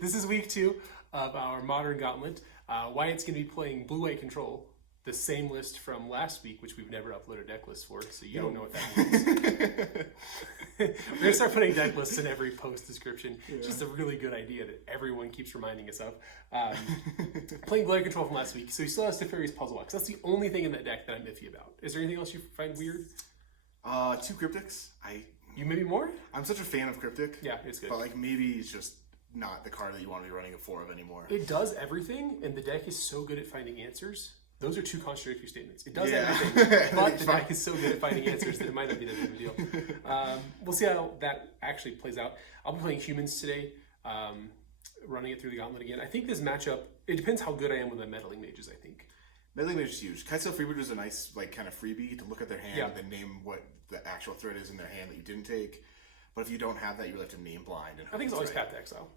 This is week 2 of our Modern Gauntlet. Wyatt's going to be playing Blue-White Control, the same list from last week, which we've never uploaded deck lists for, so you don't know what that means. We're going to start putting deck lists in every post description. Yeah. Just a really good idea that everyone keeps reminding us of. Playing Blue-White Control from last week, so he still has Teferi's Puzzle Box. That's the only thing in that deck that I'm iffy about. Is there anything else you find weird? 2 Cryptics. You maybe more? I'm such a fan of Cryptic. Yeah, it's good. But like maybe it's just not the card that you want to be running a 4 of anymore. It does everything, and the deck is so good at finding answers. Those are 2 contradictory statements. It does everything, but the deck is so good at finding answers that it might not be that big of a deal. We'll see how that actually plays out. I'll be playing humans today, running it through the gauntlet again. I think this matchup, it depends how good I am with my meddling mages, I think. Meddling Mage is huge. Kitesail Freebird is a nice kind of freebie to look at their hand and then name what the actual threat is in their hand that you didn't take. But if you don't have that, you really have to name blind. And I think it's always Path to Exile.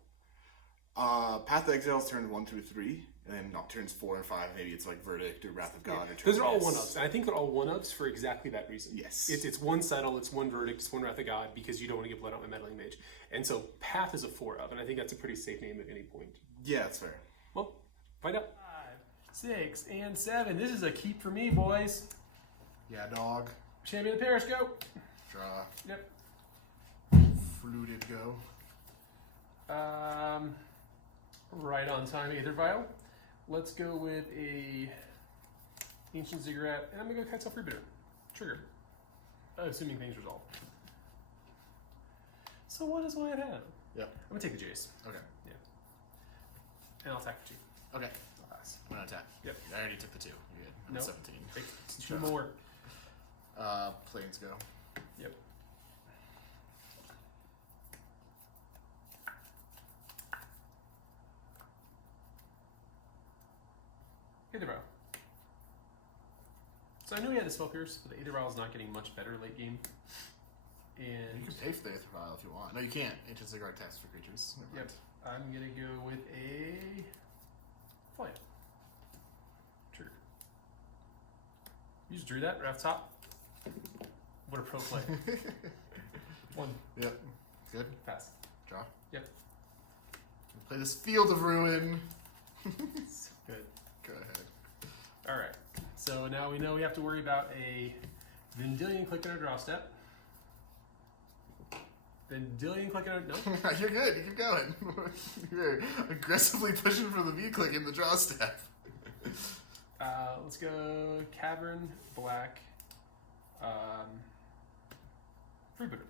Path to Exile is turns 1 through 3, and then not turns 4 and 5. Maybe it's like Verdict or Wrath of God. Yeah. Those are all 1-ups, and I think they're all 1-ups for exactly that reason. Yes. It's 1 Settle, it's 1 Verdict, it's 1 Wrath of God, because you don't want to get blood out my Meddling Mage. And so Path is a 4-up, and I think that's a pretty safe name at any point. Yeah, that's fair. Well, find out. 5, 6, and 7. This is a keep for me, boys. Yeah, dog. Champion of the Parish, go. Draw. Yep. Fluted, go. Right on time, Aether Vial. Let's go with a Ancient Ziggurat, and I'm gonna go Kitesail Freebidder. Trigger. Assuming things resolve. So what does Wyatt have? Yep. I'm gonna take the Jace. Okay. Yeah. And I'll attack for 2. Okay. I'll pass. I'm gonna attack. Yep. I already took the 2. You're good. I'm Nope. 17. Take 2 more. Planes go. Yep. Aether Vial. So I knew he had the Spell Pierce, but the Aether Vial is not getting much better late game. And You can pay for the Aether Vial if you want. No, you can't. Ancient Ziggurat attacks for creatures. Never yep, mind. I'm gonna go with a Flight. Trigger. You just drew that right off the top. What a pro play. 1. Yep. Good. Pass. Draw. Yep. Play this Field of Ruin. Good. Go ahead. Alright. So now we know we have to worry about a Vendilion click in our draw step. Vendilion click in our... No? You're good. You keep going. You're aggressively pushing for the V click in the draw step. Let's go Cavern, Black, Freebooter.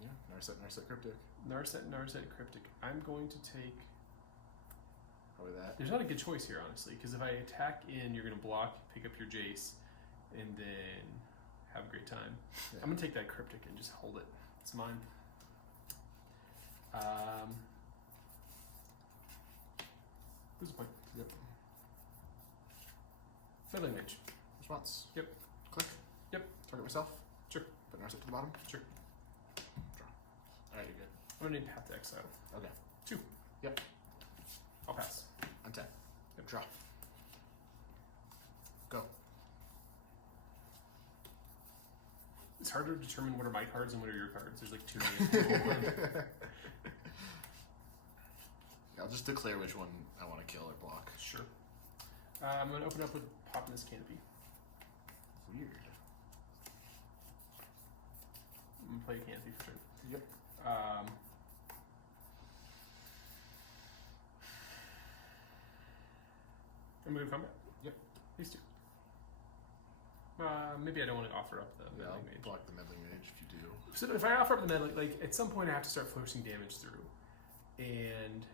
Yeah, Narset, Cryptic. Narset, Cryptic. I'm going to take... Probably that. There's not a good choice here, honestly, because if I attack in, you're going to block, pick up your Jace, and then have a great time. Yeah. I'm going to take that Cryptic and just hold it. It's mine. Lose a point. Yep. Meddling Mage. Response. Yep. Click. Yep. Target myself. Sure. Put Narset to the bottom. Sure. Draw. Alright, you're good. I'm going to need Path to Exile. Okay. 2. Yep. I'll pass. Untap. Yep. Draw. Go. It's hard to determine what are my cards and what are your cards. There's like too many. I'll just declare which one I want to kill or block. Sure. I'm going to open up with popping this Canopy. Weird. I'm going to play a Canopy for turn. Yep. I'm moving combat. Yep. These 2. Maybe I don't want to offer up the Yeah, Meddling I'll Mage. block the Meddling Mage if you do. So if I offer up the Meddling, like at some point I have to start forcing damage through, and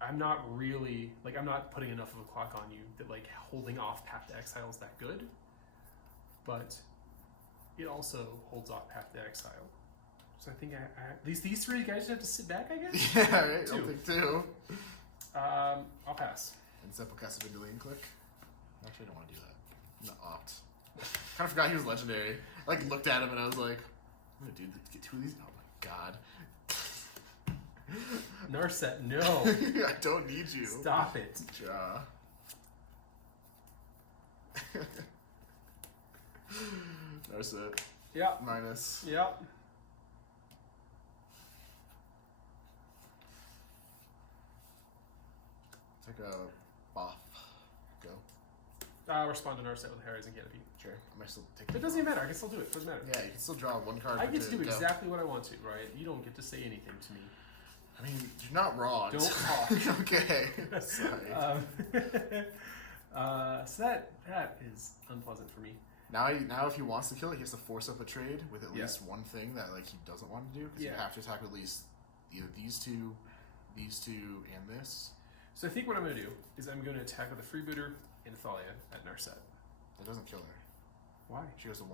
I'm not really I'm not putting enough of a clock on you that like holding off Path to Exile is that good, but it also holds off Path to Exile. So I think these 3 guys just have to sit back, I guess. Yeah, right. 2. I'll take 2. I'll pass. And Simple cast a Vendilion click. Actually, I don't want to do that. I'm gonna opt. Kind of forgot he was legendary. I looked at him and I was like, I'm gonna get 2 of these. Oh my god. Narset, no. I don't need you. Stop it. Ja. Narset. Yeah. Minus. Yeah. take a buff. Go. I'll respond to Narset with Horizon Canopy. Sure. I might still take. It doesn't even matter. I can still do it. It doesn't matter. Yeah, you can still draw one card. I get to do go. exactly what I want to, right? You don't get to say anything to me. I mean, you're not wrong. Don't talk. Okay. Sorry. So that is unpleasant for me. Now, if he wants to kill it, he has to force up a trade with at least one thing that like he doesn't want to do, because you have to attack with at least either these two, and this. So I think what I'm going to do is I'm going to attack with a Freebooter and Thalia at Narset. It doesn't kill her. Why? She goes to 1.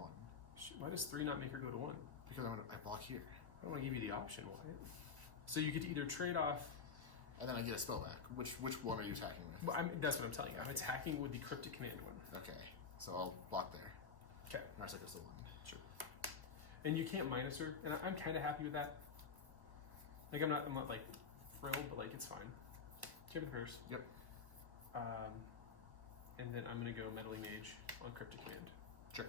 Why does 3 not make her go to 1? Because I block here. I don't want to give you the option. Why? So you get to either trade off. And then I get a spell back. Which one are you attacking with? Well, that's what I'm telling you. I'm attacking with the Cryptic Command one. Okay. So I'll block there. Okay. Narset goes to 1. Sure. And you can't minus her, and I'm kind of happy with that. Like I'm not like thrilled, but like it's fine. Give it the first. Yep. And then I'm gonna go Meddling Mage on Cryptic Command. Sure.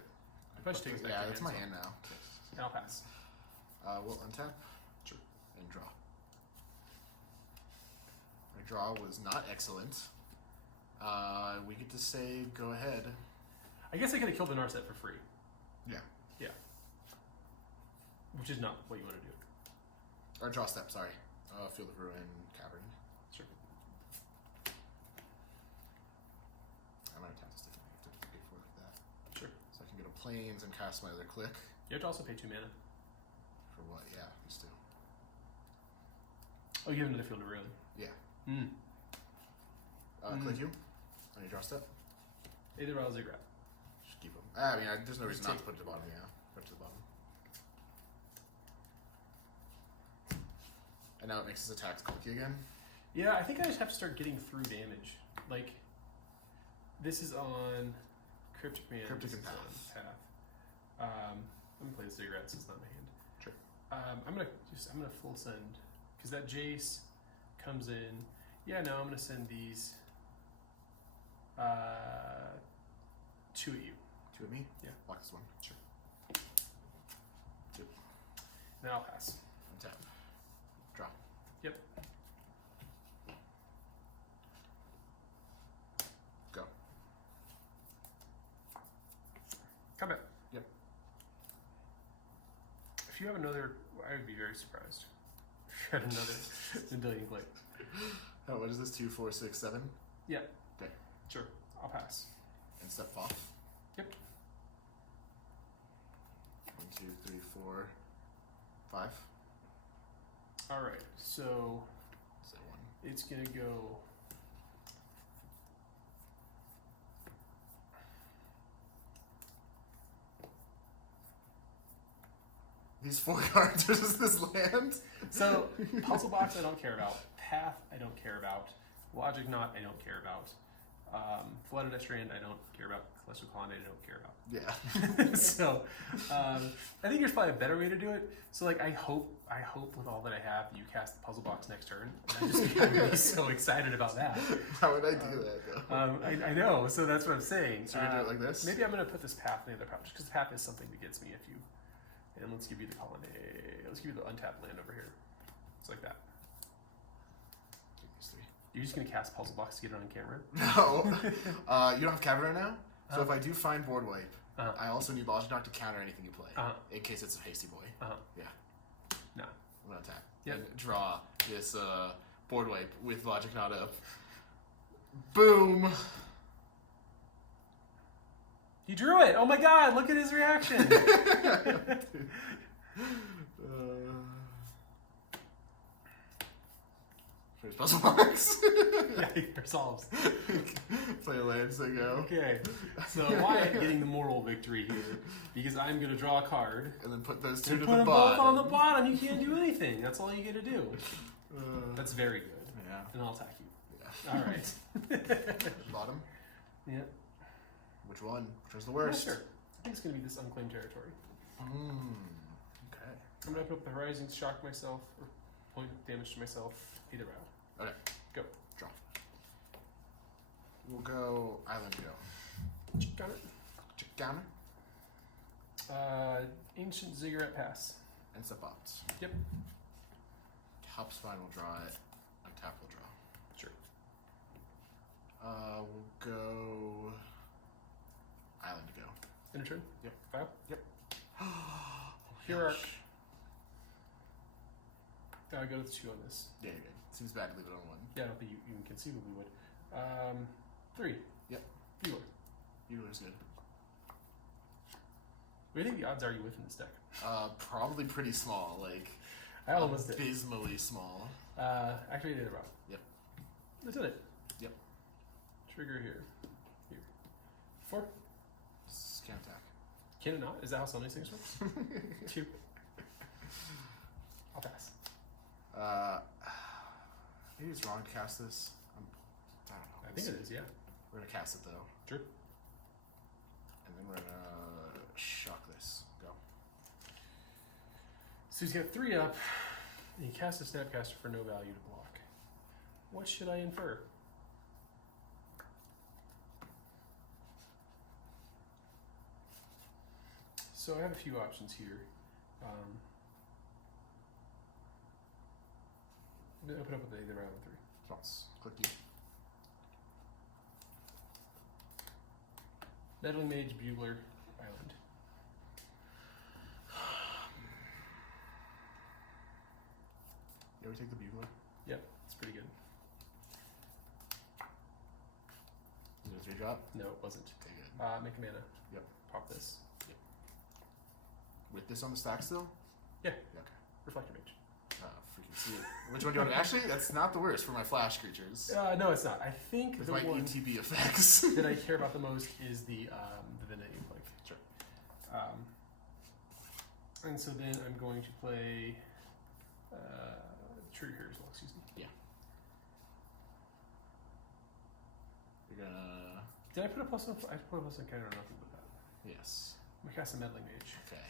If I just take Yeah, that's my hand now. And I'll pass. We'll untap. Sure. And draw. My draw was not excellent. We get to say go ahead. I guess I could have killed the Narset for free. Yeah. Yeah. Which is not what you want to do. Or draw step, sorry. Field of Ruin, Cavern. Sure. I might have to stick it to pay for it like that. Sure. So I can go to Plains and cast my other click. You have to also pay 2 mana. For what? Yeah, these two. Oh, you have another Field of Ruin. Yeah. Mm. Click you on your draw step. Either Rouse or Grab. Just keep them. I mean, there's no reason not take- to put it to the bottom. Yeah, put it to the bottom. And now it makes his attacks clicky again. Yeah, I think I just have to start getting through damage. Like, this is on Cryptic Man. Cryptic this and is Path. on Path. I'm gonna play the Cigarettes. It's not my hand. Sure. I'm gonna full send because that Jace comes in. Yeah, no, I'm gonna send these. 2 at you. 2 at me. Yeah. Block this one. Sure. 2. Then I'll pass. Untap. Draw. Yep. Go. Combat. Yep. If you have another, I would be very surprised. If you had another Vendilion Glade. Oh, what is this? 2, 4, 6, 7? Yeah. Okay. Sure. I'll pass. And step off. Yep. 1, 2, 3, 4, 5. All right. So Say 1. it's gonna go. These 4 cards are just this land. So Puzzle Box I don't care about. Path I don't care about. Logic Knot I don't care about. Flooded Estrand I don't care about. Celestial Colonnade I don't care about. Yeah. So I think there's probably a better way to do it. So like I hope with all that I have you cast the Puzzle Box next turn. And I'm really so excited about that. How would I do that though? I know, so that's what I'm saying. So we do it like this? Maybe I'm gonna put this path in the other pouch because the path is something that gets me if you. And let's give you the colonnade. Let's give you the untapped land over here. It's like that. Give these 3. You're just gonna cast Puzzle Box to get it on camera. No. You don't have Cavern now? So if I do find board wipe, Uh-huh. I also need Logic Knock to counter anything you play. Uh-huh. In case it's a hasty boy. Yeah. No. I'm gonna attack. Yep. And draw this board wipe with Logic Knot up. Boom! He drew it. Oh my God! Look at his reaction. First puzzle box. Yeah, he resolves. Play a land, so go. Okay. So Wyatt getting the moral victory here because I'm gonna draw a card. And then put those 2 And to put the them bottom. both on the bottom. You can't do anything. That's all you get to do. That's very good. Yeah. And I'll attack you. Yeah. All right. Bottom? Yeah. Which one? Which one's the worst? Yeah, sure. I think it's gonna be this unclaimed territory. Okay. I'm gonna open up the Horizons, shock myself, or point damage to myself, either route. Okay. Go. Draw. We'll go Island Go. Got it. Counter. Ancient Ziggurat Pass. And step bots. Yep. Top spine will draw it. Untap will draw. Sure. We'll go Island to go. End of turn. Yep. File. Yep. Hierarch. Go to the 2 on this. Yeah, you're good. Seems bad to leave it on 1. Yeah, I don't think you even conceivably would. 3. Yep. Bugler. Bugler's good. What do you think the odds are you with in this deck? Probably pretty small, like I almost did. abysmally small. Actually, I did it wrong. Yep. I did it. Yep. Trigger here. Here. 4. Scan attack. Can it not? Is that how some of these things work? 2. I'll pass. Maybe it's wrong to cast this. I don't know. I think it is, yeah. We're gonna cast it though. True. And then we're gonna shock this. Go. So he's got 3 up, and he casts a Snapcaster for no value to block. What should I infer? So I have a few options here. I'm going to open up with either Island 3. Response. Click you. Meddling Mage, Bugler, Island. Yeah, we take the Bugler. Yep, it's pretty good. Is it a 3-drop? No, it wasn't. Okay, good. Make a mana. Yep. Pop this. With this on the stack still? Yeah. Yeah, okay. Reflector Mage. Freaking see it. Which one do you want to... Actually, that's not the worst for my flash creatures. No, it's not. I think With the my one ETB effects. that I care about the most is the Divinity Link. Sure. And so then I'm going to play Trigger here as well, excuse me. Yeah. You're gonna... Did I put a plus on? I put a plus on counter or nothing but that. Yes. I'm going to cast a Meddling Mage. Okay.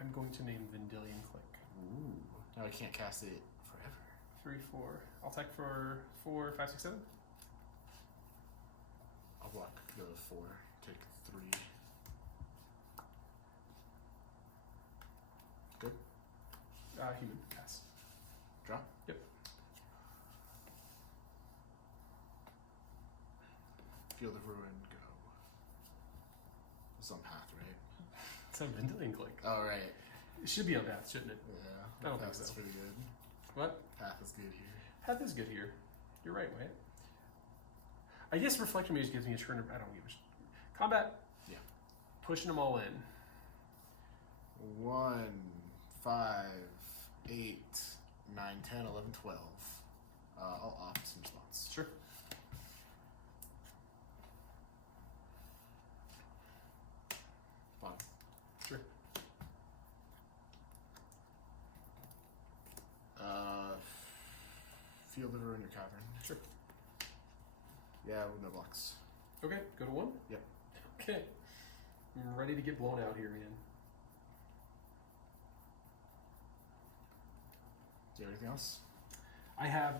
I'm going to name Vendilion Click. Ooh. Now I can't cast it forever. 3, 4. I'll attack for 4, 5, 6, 7. I'll block the 4. Take 3. Good. Human. Pass. Draw. Yep. Field of Ruin. Go. It's on path, right? It's a Vendilion Click. Oh, right. It should be on path, shouldn't it? Yeah. I don't think Path is so. pretty good. What? Path is good here. Path is good here. You're right, Wyatt. I guess Reflector Mage gives me a turn of... I don't give a combat. Yeah. Pushing them all in. 1, 5, 8, 9, 10, 11, 12. I'll opt in response. Sure. Bottom. Sure. Field of Ruin your cavern. Sure. Yeah, with no blocks. Okay, go to 1? Yep. Okay. I'm ready to get blown out here, man. Do you have anything else? I have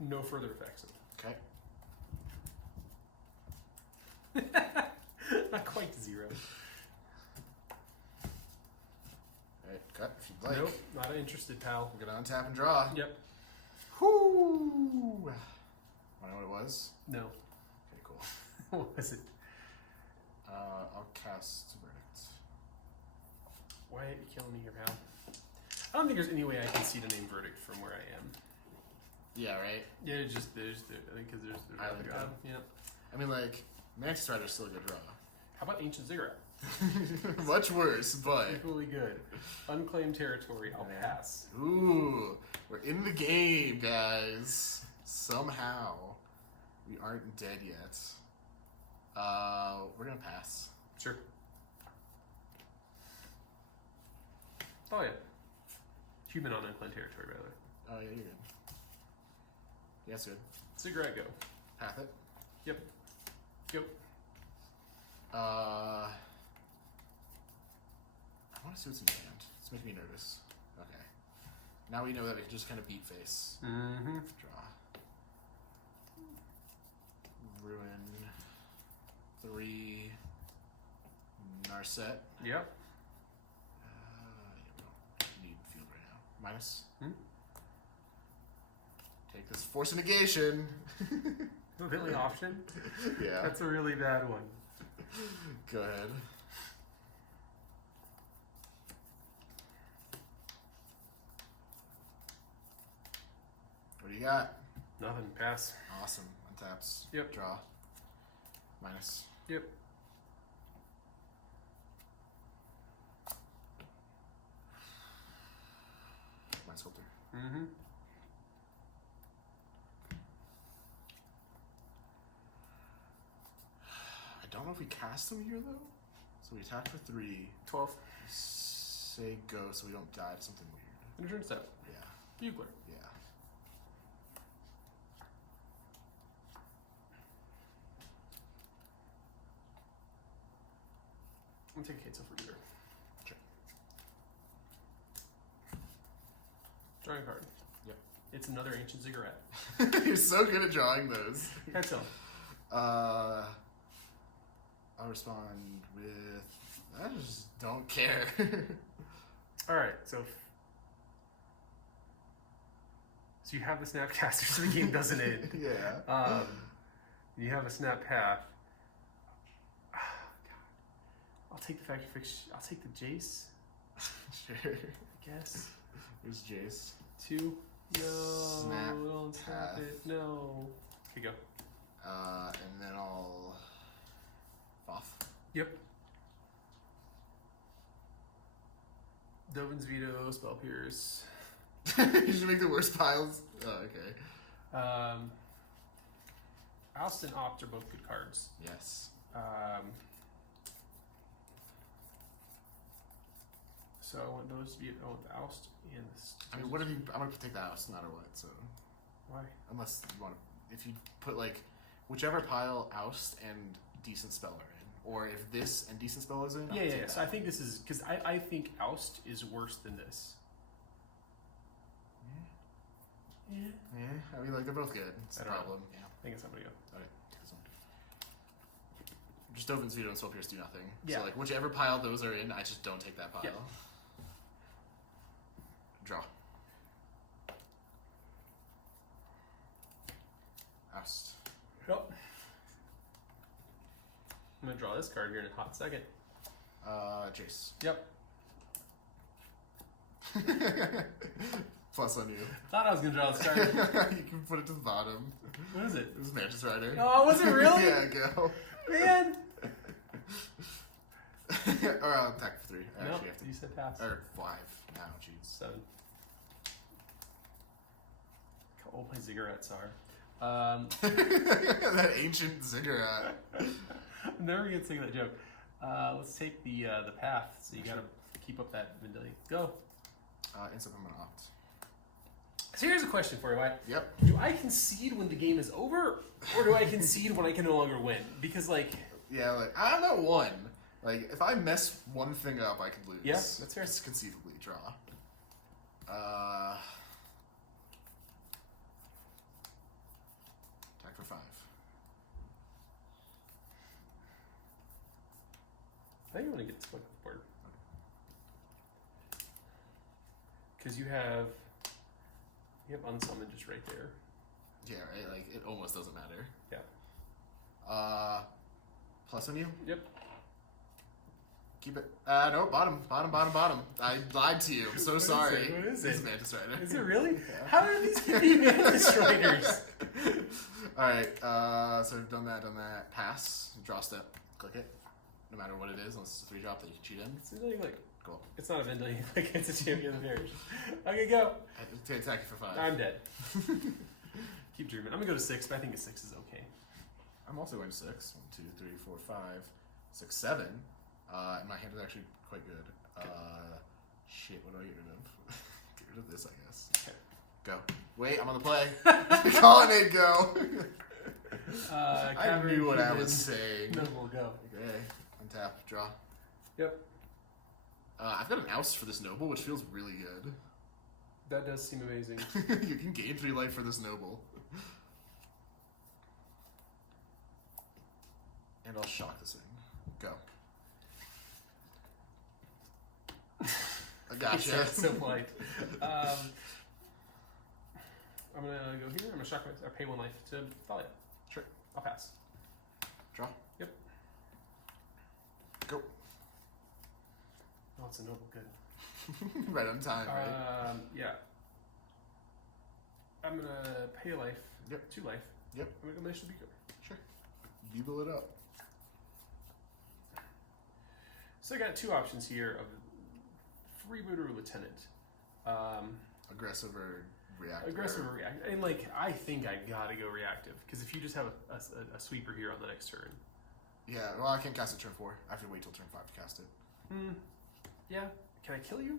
no further effects. Okay. Not quite to 0. Alright, cut if you'd like. Nope, not interested, pal. We're gonna untap and draw. Yep. Whoo! Wanna know what it was? No. Okay, cool. What was it? I'll cast Verdict. Why are you killing me here, pal? I don't think there's any way I can see the name Verdict from where I am. Yeah, right? Yeah, it's just I think because there's Island God. God. Yeah. I mean, like, Mantis Rider's still a good draw. How about Ancient Ziggurat? Much worse, but... Equally good. Unclaimed territory. I'll pass. Ooh, we're in the game, guys. Somehow. We aren't dead yet. We're gonna pass. Sure. Oh yeah. Human on unclaimed territory, by the way. Oh, yeah, you're good. Yeah, that's good. Ziggurat, go. Path it. Yep. Go. I want to see what's in your hand. It's making me nervous. Okay. Now we know that we can just kind of beat face. Mm-hmm. Draw. Ruin. 3. Narset. Yep. Yeah, we don't need field right now. Minus. Hmm? Take this force of negation. The only option? Yeah. That's a really bad one. Go ahead. What do you got? Nothing. Pass. Awesome. Untaps. Yep. Draw. Minus. Yep. My sculptor. Mm-hmm. I don't know if we cast them here though. So we attack for 3. 12. Say go so we don't die to something weird. And turn step. Yeah. Bugler. Yeah. I'm gonna take a Kate's for either. Sure. Drawing card. Yep. It's another ancient ziggurat. You're so good at drawing those. Head tilt. I'll respond with I just don't care. Alright, so you have the Snapcaster, so the game doesn't end. Yeah. You have a Snap Path. Oh, God. I'll take the Factory Fix. I'll take the Jace, Sure. I guess. Here's Jace. 2. No, Snap don't snap Path. it. No. Okay, go. And then I'll off. Yep. Dovin's Veto, Spell Pierce. You should make the worst piles. Oh, okay. Oust and Opt are both good cards. Yes. So I want those to be. I want the Oust and the. I mean, what if you? I'm gonna take the house, no matter what. So Why? unless you want to, if you put like whichever pile oust and decent spell are in, or if this and decent spell is in. I'll Yeah. take So that I one. think this is because I think Oust is worse than this. Yeah. Yeah, I mean, like they're both good. It's the I don't know. problem. Yeah. I think it's somebody else. Alright, take this one. Just Dovin's Veto and Spell Pierce do nothing. Yeah. So like whichever pile those are in, I just don't take that pile. Yeah. Draw. Oust. Yep. I'm gonna draw this card here in a hot second. Jace. Yep. Plus on you. Thought I was gonna draw this card. You can put it to the bottom. What is it? This is Mantis Rider. Oh, was it really? Yeah, go. Man. Or I'll attack for 3. I No, actually have to. you said pass. Or 5 now, jeez. 7. How old my ziggurats are. That ancient ziggurat. I'm never gonna say that joke. Let's take the path. So you gotta keep up that Vendilion. Go. Instant I'm gonna opt. So here's a question for you, Wyatt. Yep. Do I concede when the game is over, or do I concede when I can no longer win? Because like, Yeah, like I'm at 1. Like if I mess one thing up, I could lose. Yeah, that's fair. Just conceivably draw. Attack for 5. I think you want to get this one off the board because you have unsummoned just right there. Yeah, right. Like it almost doesn't matter. Yeah. Plus on you. Yep. Keep it. No, bottom. I lied to you. I'm so sorry. What is It's it? Mantis Rider. Is it really? How are these be Mantis Riders? Alright, so we've done that. Pass. Draw step. Click it. No matter what it is, unless it's a 3-drop that you can cheat in. It's a like. Cool. It's not a Vendilion. Like it's a champion of the parish. Okay, go. To attack you for 5. I'm dead. Keep dreaming. I'm gonna go to 6, but I think a 6 is okay. I'm also going to 6. 1, 2, 3, 4, 5, 6, 7. And my hand is actually quite good. Shit, what do I get rid of? Get rid of this, I guess. Okay. Go. Wait, I'm on the play. Calling it go. I knew what I was saying. No, we'll go. Okay. Untap. Draw. Yep. I've got an oust for this noble, which feels really good. That does seem amazing. You can gain 3 life for this noble. And I'll shock this thing. Go. I gotcha. That's so polite. I'm gonna go here. I'm gonna shock my. I pay 1 life to Thalia. Sure. I'll pass. Draw. Yep. Go. Oh, it's a noble good. Right on time, right? Yeah. I'm gonna pay a life. Yep. 2 life. Yep. I'm gonna Glacial Beaker. Sure. Bugle it up. So I got 2 options here of Freebooter or Lieutenant. Aggressive or reactive? Aggressive or reactive. And like, I think I gotta go reactive. Because if you just have a sweeper here on the next turn. Yeah, well, I can't cast it turn 4. I have to wait till turn 5 to cast it. Yeah. Can I kill you?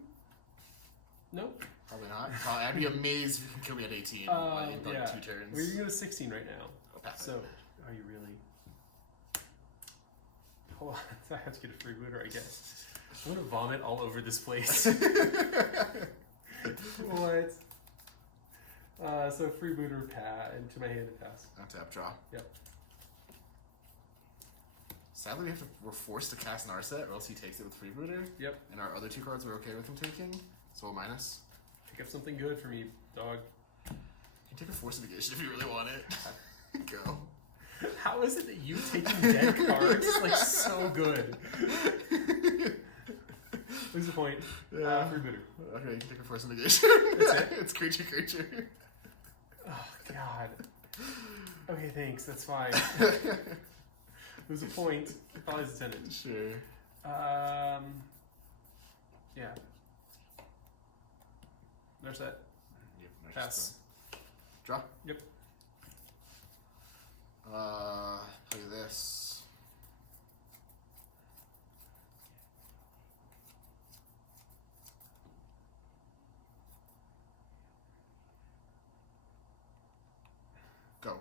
Nope. Probably not. I'd be amazed if you can kill me at 18 in like 2 turns. Well, you're going to 16 right now. I'll pass So, it. are you really? Hold on. I have to get a freebooter, I guess. I'm going to vomit all over this place. What? So freebooter into my hand to pass. Untap, draw. Yep. Sadly, we're forced to cast Narset, or else he takes it with Freebooter. Yep. And our other 2 cards we're okay with him taking. So a minus. Pick up something good for me, dog. You can take a Force Negation if you really want it. Go. How is it that you taking dead cards is like so good? What's the point? Yeah. Freebooter. Okay, you can take a Force Negation. That's it? It's creature. Oh, God. Okay, thanks. That's fine. Who's the point? Probably the tenant. Sure. Yeah. There's that. Yep, Pass. Draw. Yep. Play this. Go.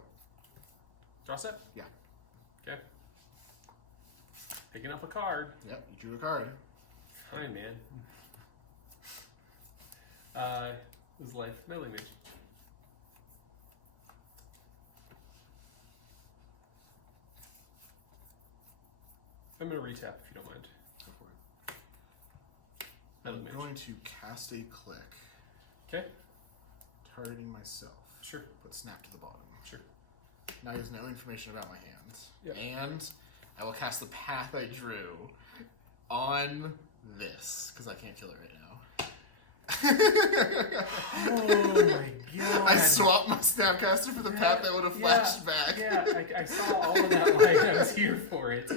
Draw set? Yeah. Okay. Picking up a card. Yep, you drew a card. Fine, man. This life. Meddling Mage. I'm going to retap if you don't mind. Go for it. Meddling I'm Mage. going to cast a click, Okay. targeting myself. Sure. Put snap to the bottom. Sure. Now he has no information about my hands. Yep. And I will cast the path I drew on this, because I can't kill it right now. Oh my god. I swapped my Snapcaster for the path that would have flashed back. Yeah, I saw all of that light. I was here for it.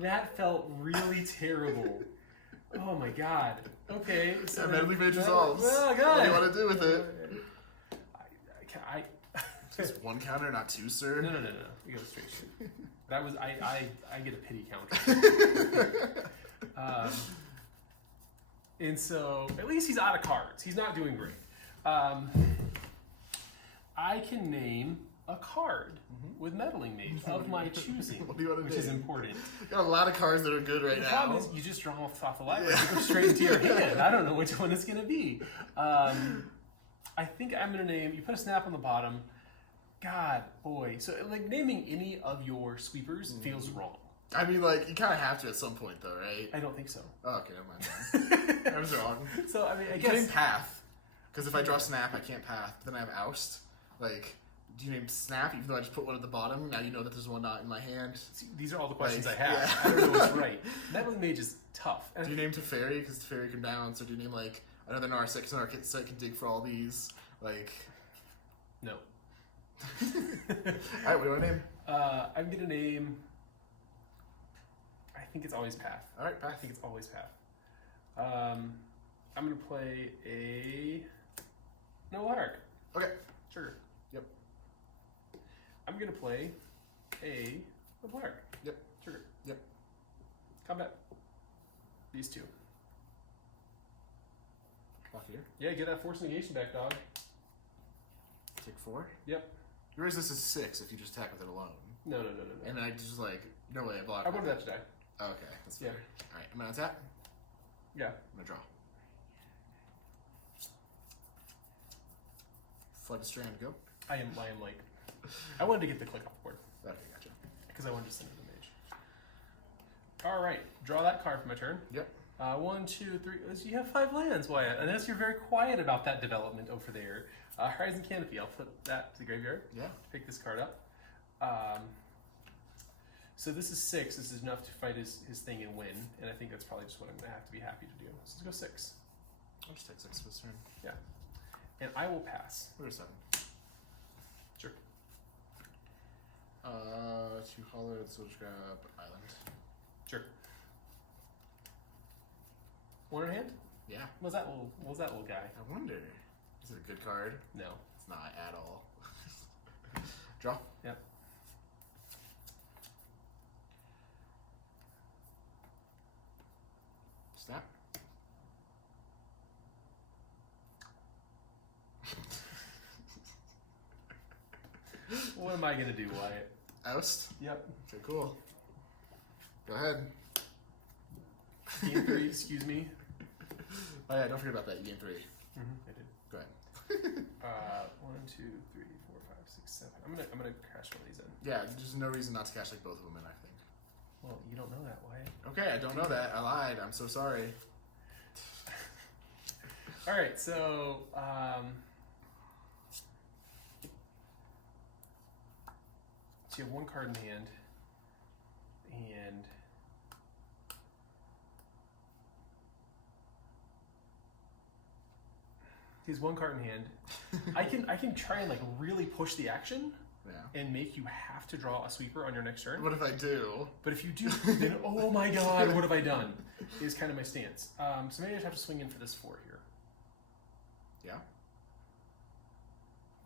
That felt really terrible. Oh my god. Okay. So Yeah, Meddling Mage resolves. Oh god. What do you want to do with it? I Just 1 counter, not 2, sir? No. You go straight shit. That was I get a pity counter. And so at least he's out of cards. He's not doing great. I can name a card with Meddling Mage of my choosing, What do you want to which do? is important. You got a lot of cards that are good right The now. problem is you just draw off the library. You go straight into your hand. I don't know which one it's going to be. I think I'm going to name. You put a snap on the bottom. God, boy. So like naming any of your sweepers feels wrong. I mean, like, you kind of have to at some point, though, right? I don't think so. Oh, okay, never mind. I was wrong. So I mean, I You can name guess Path, because if I draw Snap, I can't Path. But then I have Oust. Like, do you name Snap, even though I just put one at the bottom? Now you know that there's one not in my hand. see, these are all the questions Like, I have. yeah. I don't know what's right. Meddling Mage is tough. And Do you name Teferi, because Teferi can down, so do you name, like, another Narset, because Narset can dig for all these? Like... no. Alright, what do you want to name? I'm gonna name. I think it's always Path. Alright, I Path. think it's always Path. I'm gonna play a no Lark. Okay. Sugar. Yep. I'm gonna play a Lark. Yep. Sugar. Yep. Combat. These 2. Block here. Yeah, get that Force Negation back, dog. Take 4. Yep. You raise this as 6 if you just attack with it alone. No. And then I just, like, no way, I block. I wanted that to die. Oh, okay, that's fair. Yeah. Alright, I'm gonna tap. Yeah. I'm gonna draw. Flood the Strand, go. I am like. I wanted to get the click off the board Okay, gotcha. because I wanted to send it to the mage. All right, draw that card for my turn. Yep. 1, 2, 3. You have 5 lands, Wyatt. Unless you're very quiet about that development over there. Horizon Canopy. I'll put that to the graveyard. Yeah. Pick this card up. So this is 6. This is enough to fight his thing and win, and I think that's probably just what I'm gonna have to be happy to do. So let's go 6. I'll just take 6 this turn. Yeah, and I will pass. We're 7. Sure. 2 hollow, so just grab island. Sure. 1 in hand. Yeah. What was that little guy? I wonder. Is it a good card? No. It's not at all. Draw. Yep. Snap. What am I gonna do, Wyatt? Oust. Yep. Okay, cool. Go ahead. Game 3, excuse me. Oh yeah, don't forget about that. You gain 3. I did. Go ahead. 1, 2, 3, 4, 5, 6, 7. I'm gonna crash one of these in. Yeah, there's no reason not to cash like both of them in, I think. Well, you don't know that, Wyatt. Okay, I don't know that. I lied. I'm so sorry. All right, so so you have 1 card in hand, and he has 1 card in hand. I can try and like really push the action Yeah. and make you have to draw a sweeper on your next turn. What if I do? But if you do, then oh my god, what have I done? Is kind of my stance. So maybe I just have to swing in for this 4 here. Yeah?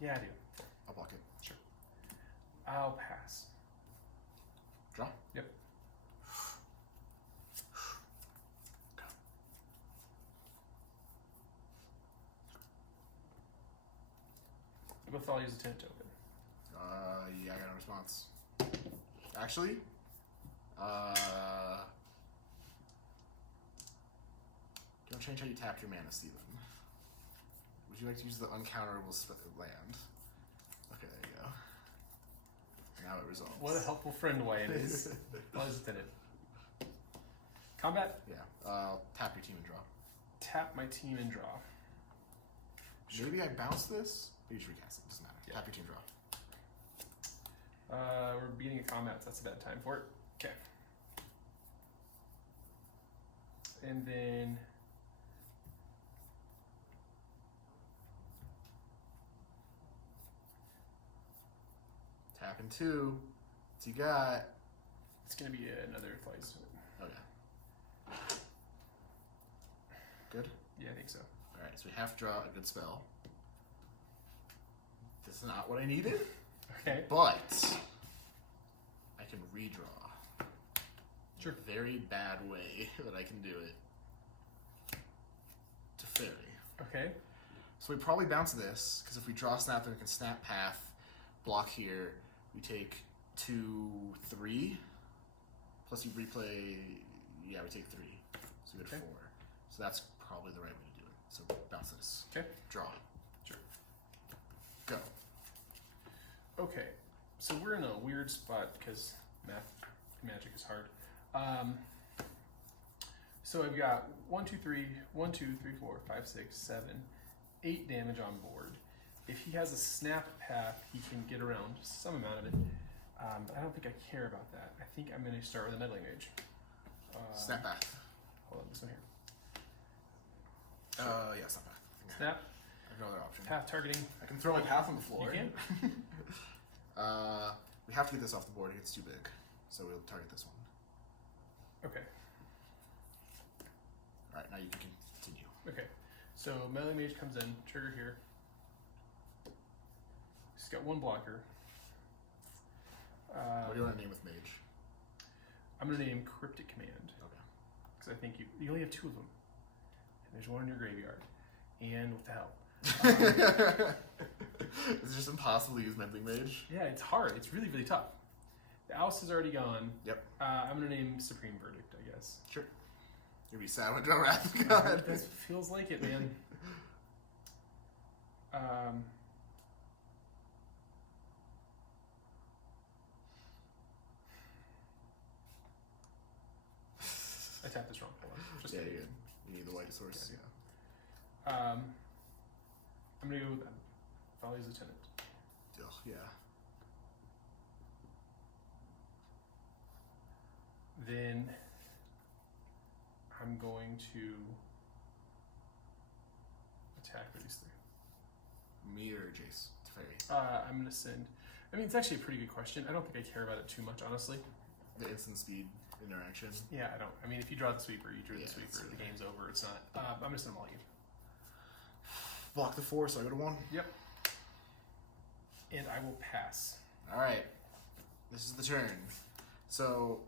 Yeah, I do. I'll block it. Sure. I'll pass. Draw? Yep. Go. I'll use a tenant token. Yeah, I got a response. Actually, do you want to change how you tap your mana, Steven? Would you like to use the uncounterable land? Okay, there you go. Now it resolves. What a helpful friend Wyatt is. Well, as a tenant. Combat. Yeah, tap your team and draw. Tap my team and draw. Maybe I bounce this, but you just recast it. Doesn't matter. Yeah. Tap your team, draw. We're beating a combat, so that's a bad time for it. Okay. And then Tap in 2. What's you got? it's gonna be another flight. Okay. Good? Yeah, I think so. Alright, so we have to draw a good spell. This is not what I needed, Okay. but I can redraw. Sure. A very bad way that I can do it. To fairy. Okay. So we probably bounce this, because if we draw snap, then we can snap path, block here. We take 2, 3. Plus you replay, yeah, we take 3. So we get Okay. 4. So that's probably the right way to do it. So bounce this. Okay. Draw. Sure. Go. Okay. So we're in a weird spot because magic is hard. So I've got 1, 2, 3, 1, 2, 3, 4, 5, 6, 7, 8 damage on board. If he has a snap path, he can get around some amount of it. But I don't think I care about that. I think I'm going to start with a meddling mage. Snap back. Hold on, this one here. Yeah, snap back. Snap, I have another option. path targeting. I can throw my path on the floor. You can. We have to get this off the board. It's too big. So we'll target this one. Okay. Alright, now you can continue. Okay. So meddling mage comes in. Trigger here. He's got 1 blocker. What do you want to name with mage? I'm going to name Cryptic Command. Okay. Because I think you only have 2 of them. And there's 1 in your graveyard. And what the hell? It's just impossible to use meddling mage. Yeah, it's hard. It's really, really tough. The oust is already gone. Yep. I'm going to name Supreme Verdict, I guess. Sure. You'll be sad when I draw Wrath of God. That feels like it, man. I tapped this wrong. Hold on. Just Yeah, kidding. you're good. You need the white source. Yeah. I'm gonna go with Valley's Lieutenant. Yeah. Then I'm going to attack with these three. Me or Jace? Fairy. I'm going to send. I mean, it's actually a pretty good question. I don't think I care about it too much, honestly. The instant speed interaction. Yeah, I don't. I mean, if you draw the sweeper, you drew Yeah, the sweeper. it's, The game's over. It's not. I'm going to send them all you. Block the 4, so I go to 1. Yep. And I will pass. Alright. This is the turn. So,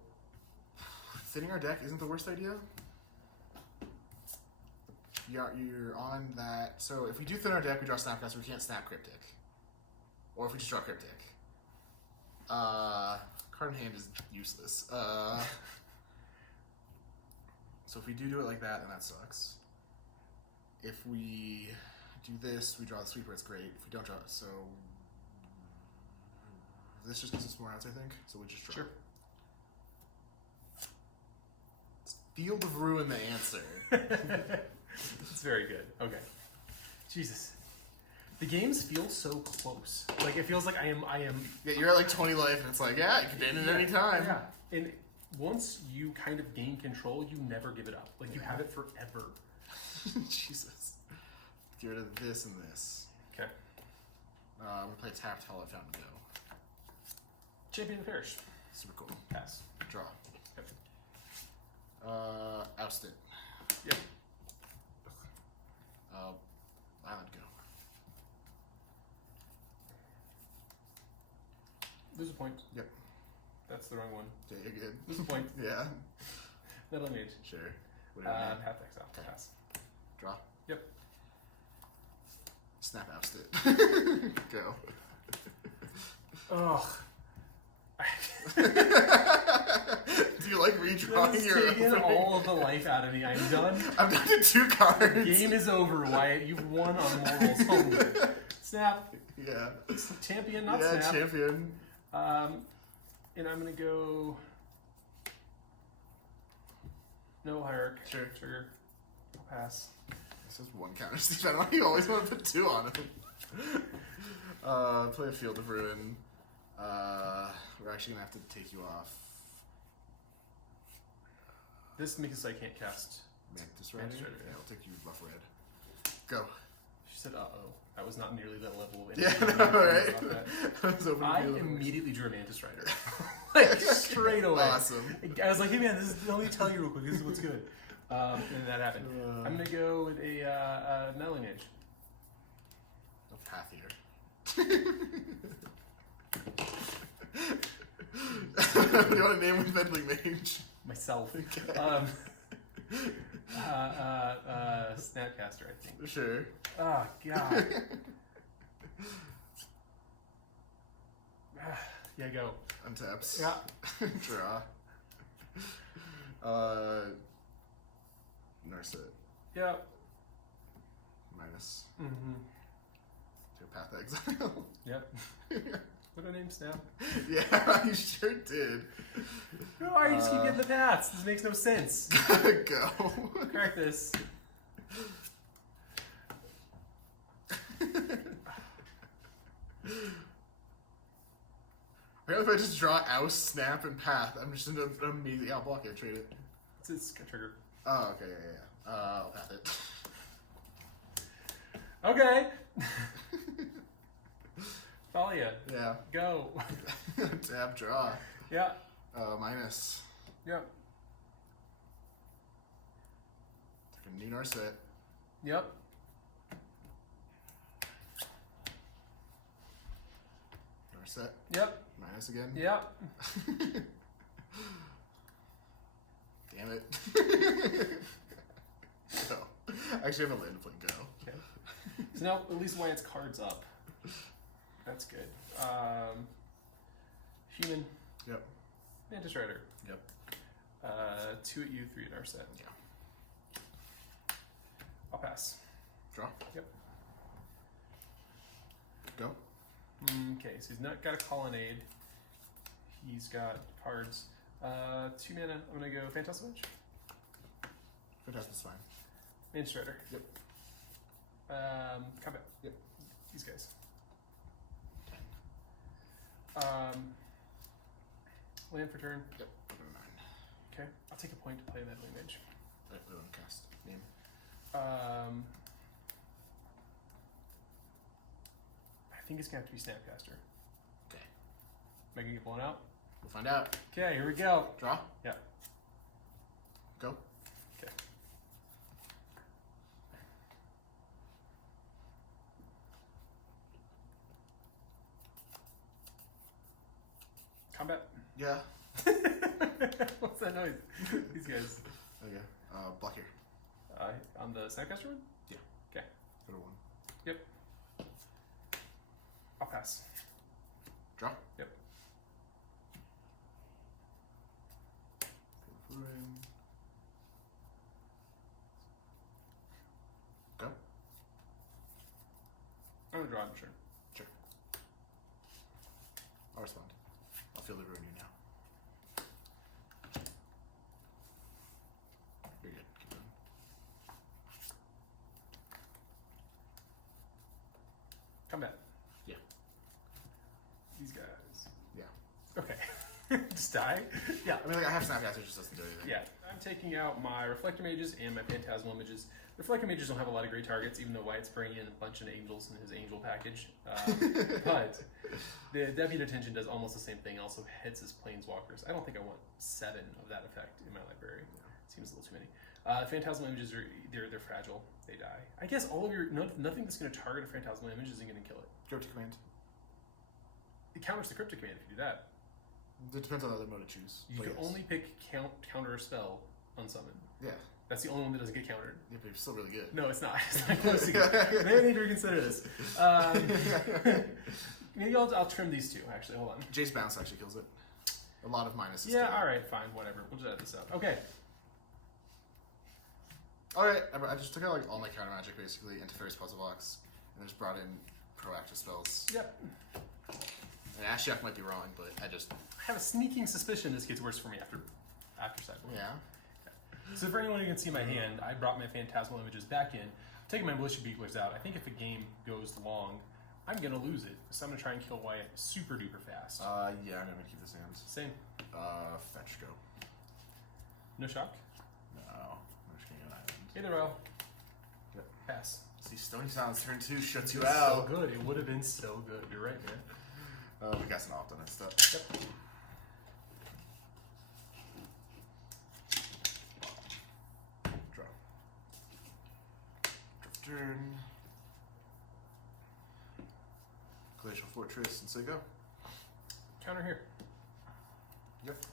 thinning our deck isn't the worst idea. You're on that. So, if we do thin our deck, we draw Snapcaster, we can't snap Cryptic. Or if we just draw Cryptic. Card in hand is useless. So, if we do it like that, then that sucks. If we do this, we draw the sweeper, it's great. If we don't draw it, so this just gives us more outs, I think. So we just draw. Sure. Field of Ruin, the answer. It's very good. Okay. Jesus. The games feel so close. Like, it feels like I am. Yeah, you're at like 20 life, and it's like, yeah, you can end it any time. Yeah. And once you kind of gain control, you never give it up. Like, you have it forever. Jesus. Get rid of this and this. Okay. I'm gonna play tapped Hollow Fountain Go. Champion of the Parish. Super cool. Pass. Draw. Yep. Oust it. Yep. Island Go. Lose a point. Yep. That's the wrong one. Okay, you're good. Lose a point. Yeah. Metal Mage. Sure. Whatever. man. Path Exile. Okay. Pass. Draw. Yep. Snap oust it. Go. Ugh. Do you like redrawing That's your taken opening? all of the life out of me. I'm done. I'm down to 2 cards. Game is over, Wyatt. You've won on morals only. Snap. Yeah. Champion, not yeah, snap. champion. And I'm gonna go. No hierarch. Sure. Trigger. I'll pass. This is 1 counter Steve. I don't know. You always want to put 2 on him. Play a Field of Ruin. We're actually gonna have to take you off. This makes it so I can't cast. Mantis Rider? Mantis Rider, Yeah, yeah. I'll take you buff red. Go. She said, "Uh-oh." That was not nearly that level of Yeah, energy. no, right? About that. I was hoping I to be immediately drew a Mantis Rider. Like, straight away. Awesome. I was like, hey man, let me tell you real quick, this is what's good. And that happened. I'm gonna go with a Meddling Mage. No path here. You want to name with Meddling Mage? Myself. Okay. Snapcaster, I think. Sure. Oh, God. Yeah, go. Untaps. Yeah. Draw. Nurse it. Yeah. Minus. Mm-hmm. To Path Exile. Yep. What a name, Snap. Yeah, you sure did. Why do you just keep getting the paths? This makes no sense. Go. Crack this. Apparently, if I just draw Oust, Snap, and Path, I'm just gonna immediately outblock it, trade it. It's a trigger. Oh, okay, yeah. I'll Path it. Okay. Thalia. Yeah. Go. Tab, draw. Yeah. Minus. Yep. Take a new Narset. Yep. Narset. Yep. Minus again. Yep. Damn it. Go. I actually have a land to play Go. Okay. So now at least Wyatt's card's up. That's good. Human. Yep. Mantis Rider. Yep. 2 at you, 3 at our set. Yeah. I'll pass. Draw. Yep. Go. Okay, so he's not got a colonnade. He's got cards. 2 mana. I'm gonna go Phantasmal Edge. Fantastic's fine. Mantis Rider. Yep. Combat. Yep. These guys. 10. Land for turn. Yep. Okay, I'll take a point to play Meddling Mage. Right, we want to cast name. I think it's gonna have to be Snapcaster. Okay. Am I gonna get blown out? We'll find out. Okay, here we go. Draw? Yeah. Go. Okay. Combat. Yeah. What's that noise? These guys. Okay. Block here. On the Snapcaster one? Yeah. Okay. Go to 1. Yep. I'll pass. Draw? Yep. Go. I'm gonna draw, I'm sure. Sure. I'll respond. I'll feel the ruin you now. You're good. Keep going. Combat. Yeah. These guys. Yeah. Okay. Just die? Yeah. I mean, like, I have Snapcaster, it just doesn't do anything. Yeah. I'm taking out my Reflector Mages and my Phantasmal Images. Reflector Mages don't have a lot of great targets, even though Wyatt's bringing in a bunch of angels in his angel package. But the Deputy Attention does almost the same thing, also hits his Planeswalkers. I don't think I want 7 of that effect in my library. Seems a little too many. Phantasmal Images they're fragile. They die. I guess all of your nothing that's going to target a Phantasmal Image isn't going to kill it. Cryptic command. It counters the Cryptic Command if you do that. It depends on the other mode to choose. You But can only pick counter a spell unsummon. Yeah. That's the only one that doesn't get countered. Yeah, but you're still really good. No, it's not. It's not close to good. Maybe I need to reconsider this. Maybe I'll trim these two, actually. Hold on. Jace Bounce actually kills it. A lot of minuses. Yeah, to it. alright, fine, whatever. We'll just edit this out. Okay. Alright, I just took out like all my counter magic basically into Fairy's Puzzle Box and just brought in proactive spells. Yep. And Ashiok might be wrong, but I have a sneaking suspicion this gets worse for me after sideboard. Yeah. So for anyone who can see my hand, I brought my Phantasmal Images back in. I'm taking my Militia Beaglers out. I think if the game goes long, I'm going to lose it. So I'm going to try and kill Wyatt super duper fast. Yeah, I'm gonna keep this hand. Same. Fetch go. No shock? No. I'm just getting an island. Either row. Yep. Pass. See, Stony Silence turn 2 shuts you It's out. so good. It would have been so good. You're right, man. We got some opt on that stuff. Yep. Draw. Turn. Glacial Fortress and say go. Counter here. Yep.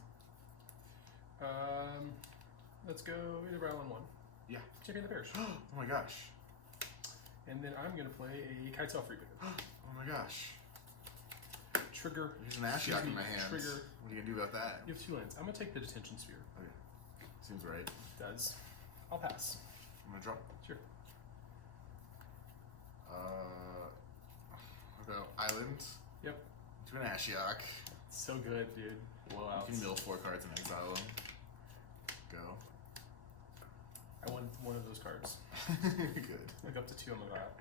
Let's go either Brow on 1. Yeah. Champion the Parish. Oh my gosh. And then I'm going to play a Kitesaw Freebird. Oh my gosh. Trigger. There's an Ashiok in my hand. Trigger. What are you gonna do about that? You have 2 lands. I'm going to take the Detention Sphere. Okay. Seems right. It does. I'll pass. I'm gonna drop. Sure. I'll go Island. Yep. Do an Ashiok. So good, dude. Blowouts. You can mill 4 cards and exile them. Go. I won one of those cards. Good. Like up to 2 on the back.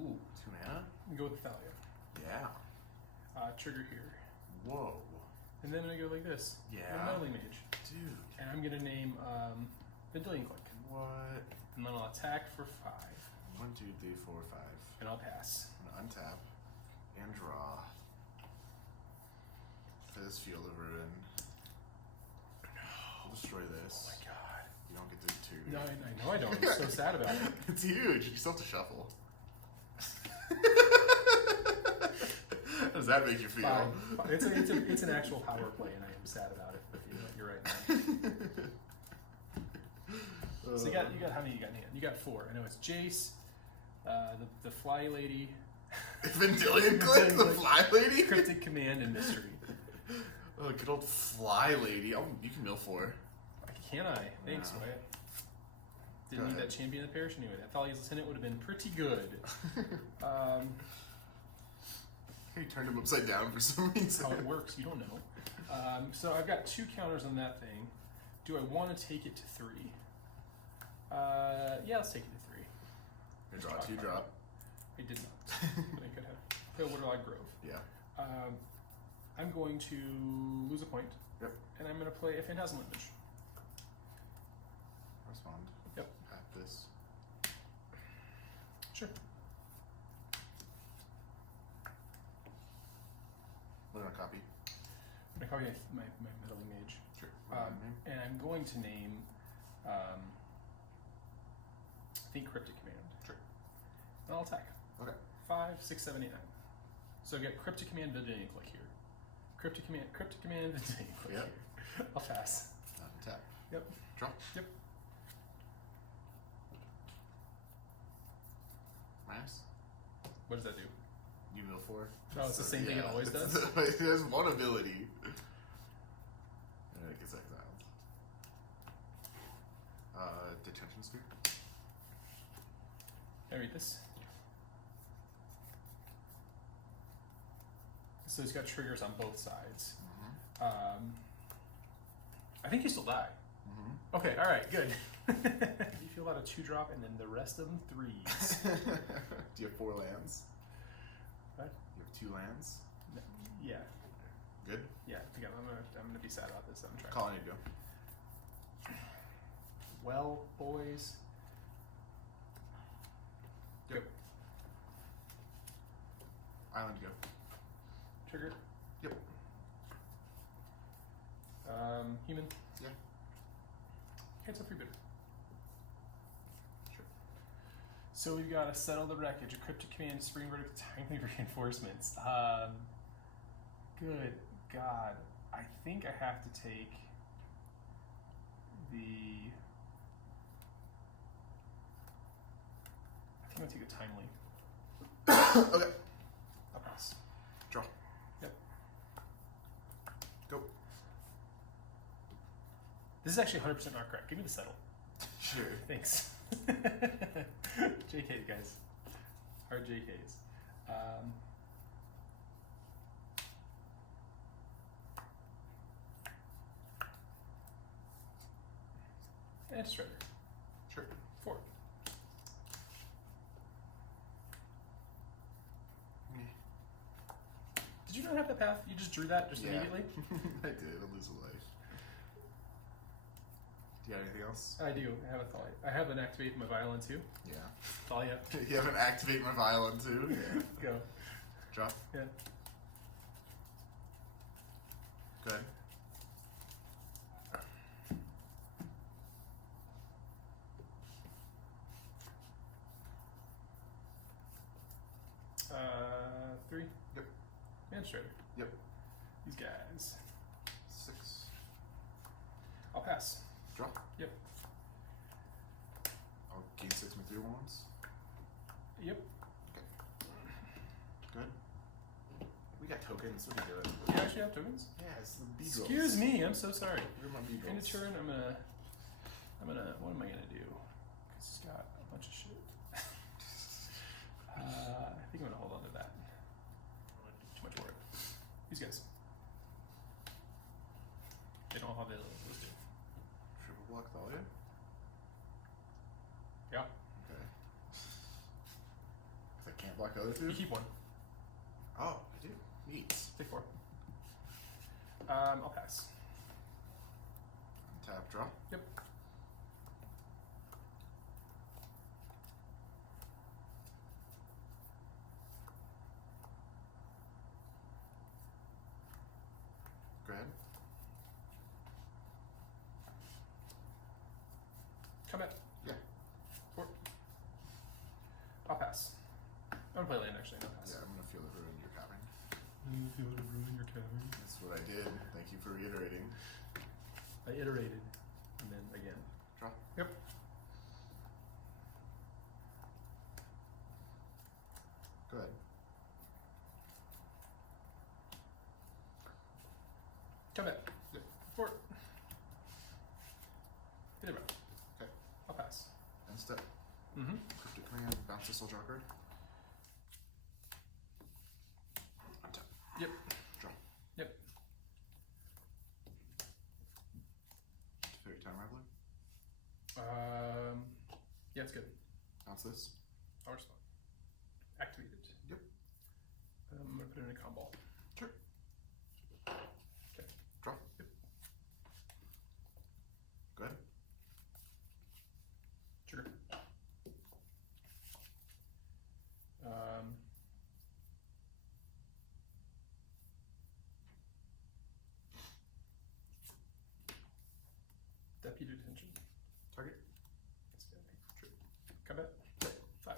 Ooh, 2 mana? Go with Thalia. Yeah. Trigger here. Whoa. And then I'm going to go like this. Yeah. The Meddling Mage. Dude. And I'm going to name Vendilion Click. What? And then I'll attack for 5. 1, 2, 3, 4, 5. And I'll pass. I'm gonna untap and draw. For this Field of Ruin. I'll destroy this. Oh my god. You don't get to do 2. No, I know I don't. I'm so sad about it. It's huge. You still have to shuffle. How does that make you feel? Fine. It's an actual power play, and I am sad about it. But you're right, man. So you got how many you got in hand? You got 4. I know it's Jace, the Fly Lady, Vendilion Click, the Fly Lady? Cryptic Command, and Mystery. Oh, good old Fly Lady. Oh, you can mill 4. Can I? Thanks, No. Wyatt. Go Didn't need ahead. that champion of the parish anyway. That Thalia's Lieutenant would have been pretty good. You turned him upside down for some reason. How it works, you don't know. So I've got 2 counters on that thing. Do I want to take it to 3? Yeah, let's take it to 3. You draw 2 drop. I did not. But I could have. The Waterlogged Grove. Yeah. I'm going to lose a point. Yep. And I'm going to play a Phantasmal Image. Respond. Yep. At this. Sure. We're gonna copy. I'm going to copy my Meddling Mage. Sure. And I'm going to name, I think, Cryptic Command. Sure. And I'll attack. Okay. 5, 6, 7, 8, 9. So I get Cryptic Command, Vending Click here. Cryptic Command, Vending Click Yep. here. I'll pass. Not tap. Yep. Draw. Yep. Minus. What does that do? You mill 4. Oh, it's the same thing it always does? There's one ability. And it gets exiled. Detention Sphere. Can I read this? So he's got triggers on both sides. Mm-hmm. I think you still die. Mm-hmm. Okay, alright, good. You feel about a 2-drop and then the rest of them 3s. Do you have 4 lands? What? You have 2 lands? Yeah. Good? Yeah, again, I'm gonna be sad about this. I'm trying. Calling you to go. Well, boys. Yep. Island go. Trigger. Yep. Human. Yeah. Cancel free bidder. Sure. So we've got to settle the wreckage, a Cryptic Command, Spring Verdict, Timely Reinforcements. Good God. I think I have to take the... I think I'm going to take the Timely. Okay. I'll pass. Draw. Yep. Go. This is actually 100% not correct. Give me the settle. Sure. Thanks. JK, guys. Hard JKs. And Shredder. Sure. 4. Did you not have that path? You just drew that just immediately? I did. I lose a life. Do you have anything else? I do. I have a Thalia. I have an Activate my Violin too. Yeah. Thalia. You have an Activate my Violin too? Yeah. Go. Drop. Yeah. Good. Uh, 3. Yep. And Shredder. Yep. These guys. 6. I'll pass. Drop. Yep. I'll gain 6 with 3 ones. Yep. Good. We got tokens. We can do it. You actually have tokens? Yeah, it's the Beagles. Excuse me, I'm so sorry. You're my Beagles. In a turn, I'm gonna, what am I gonna do? Cause it's got a bunch of shit. I think I'm gonna hold on to that. I don't wanna do too much for it. These guys. They don't have the listed. Triple block Thalia? Yeah. Okay. If I can't block the other 2? You keep 1. Oh, I do. Neat. Take 4. I'll pass. Tap, draw. Yep. Go ahead. Come at. Yeah. 4. I'll pass. I'm gonna play land actually, I'll pass. Yeah, I'm gonna feel the ruin you're covering. You feel to ruin your cabin. That's what I did. Thank you for reiterating. I iterated, and then again. Draw. Yep. Go ahead. Come back. Yep. 4. Hit him out. Okay. I'll pass. End step. Mm-hmm. Cryptic Command. Bounce the soul draw card. Untap. Yep. Draw. Yep. Fairy Time Raveler. Yeah, it's good. Bounce this. I'll respond. Activate it. Yep. I'm gonna put it in a combo. Sure. Okay. Draw. Yep. Go ahead. Sure. Deputy detention. Target. Sure. Combat. 5.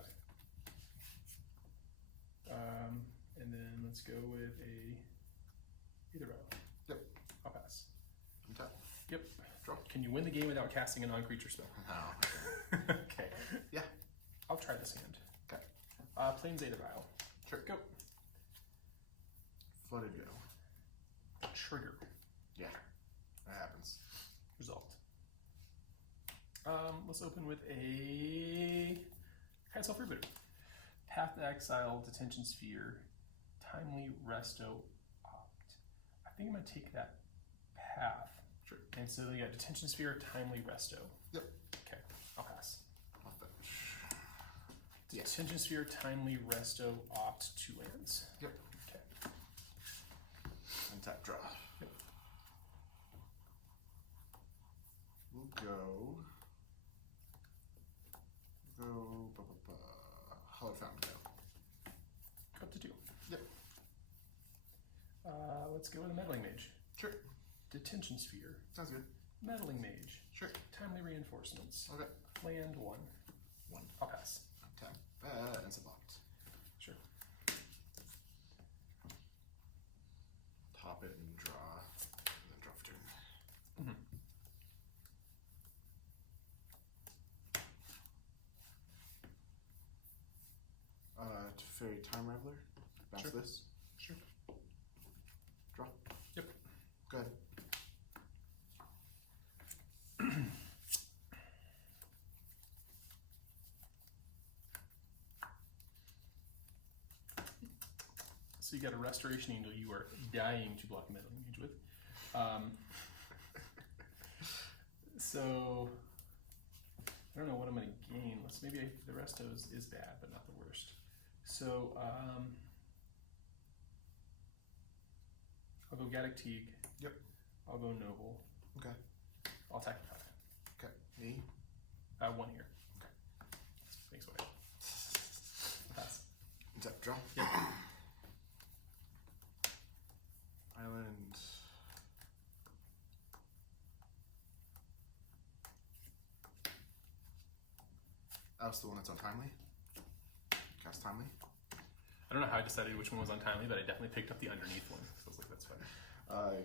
And then let's go with a either row. Yep. I'll pass. Untap. Yep. Draw. Can you win the game without casting a non-creature spell? Oh. Okay. Yeah. I'll try this hand. Okay. Plains Zeta Vial. Sure. Go. Flooded go. Trigger. Yeah. That happens. Result. Let's open with a Kite Self Rebooter. Path to Exile, Detention Sphere, Timely Resto, Opt. I think I'm going to take that path. Sure. And so yeah, Detention Sphere, Timely Resto. Yep. Okay, I'll pass. Off finish. Yeah. Detention Sphere, Timely Resto, Opt, 2 lands. Yep. Okay. Untap. Draw. Yep. We'll go. Hollow Fountain go. Go up to 2. Yep. Let's go with a Meddling Mage. Sure. Detention Sphere, Sounds good. Meddling Mage, Sure. Timely Reinforcements, Okay. land 1. 1. I'll pass. Untap. And Subopt. Sure. Pop it and draw. And then draw for turn. Mm-hmm. Fairy Time Raveler. Bounce Sure. this. Sure. Draw. Yep. Go ahead. So you got a Restoration Angel you are dying to block a Meddling Mage with. So I don't know what I'm going to gain. Maybe the Resto is bad, but not the worst. So I'll go Gaddock Teague. Yep. I'll go Noble. Okay. I'll attack you 5. Okay. Me. 1 here. Okay. Thanks, away. Pass. Untap. Draw. Yep. Island. That's the one that's on Timely. Cast Timely. I don't know how I decided which one was untimely, but I definitely picked up the underneath one. So I was like, that's fine.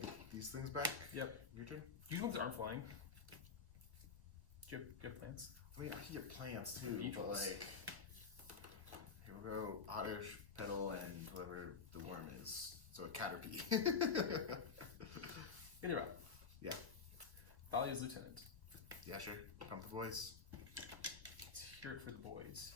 Get these things back. Yep. Your turn. These ones aren't flying. Do you have plans? I mean, I can get plants too, Each but one's- like, here we go. Oddish, Petal, and whoever the worm is. So a Caterpie. Either up. Yeah. Thalia's Lieutenant. Yeah, sure. Come with the boys. Let's hear it for the boys.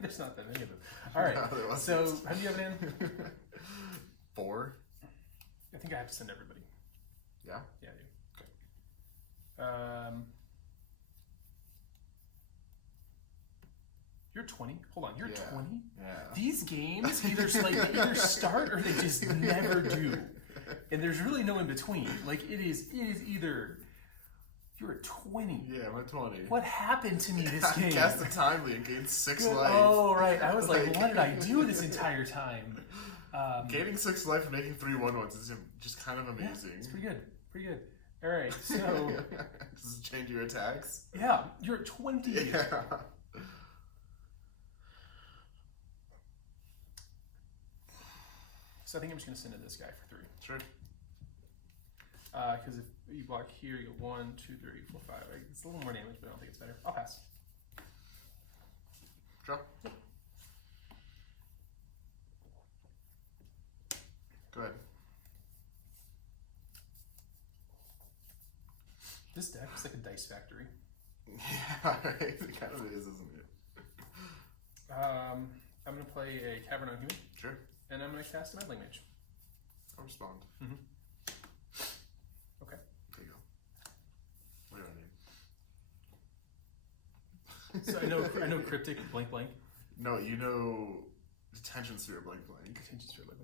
There's not that many of them. All right. No, there wasn't. So, how do you have it in? 4. I think I have to send everybody. Yeah. Yeah, I do. Okay. You're 20. Hold on. You're Yeah. 20. Yeah. These games either they either start or they just never do, and there's really no in between. Like it is either you're at 20. Yeah, I'm at 20. What happened to me this I game? cast the Timely and gained 6 Good. life. Oh right, I was like, what did I do this entire time? Gaining 6 life and making 3 1/1s is just kind of Yeah, amazing. it's pretty good. Pretty good. All right, so Does it change your attacks? yeah, you're at 20. Yeah. So I think I'm just gonna send it this guy for 3. Sure. Because if you block here, you get 1, 2, 3, 4, 5. It's a little more damage, but I don't think it's better. I'll pass. Draw. Go ahead. This deck is like a dice factory. Yeah, right. It kind of is, isn't it? I'm gonna play a Cavern on Human, Sure. and I'm gonna cast a Meddling Mage. I'll respond. Mm-hmm. Okay. There you go. So I know cryptic blank blank. No, you know detention sphere blank blank.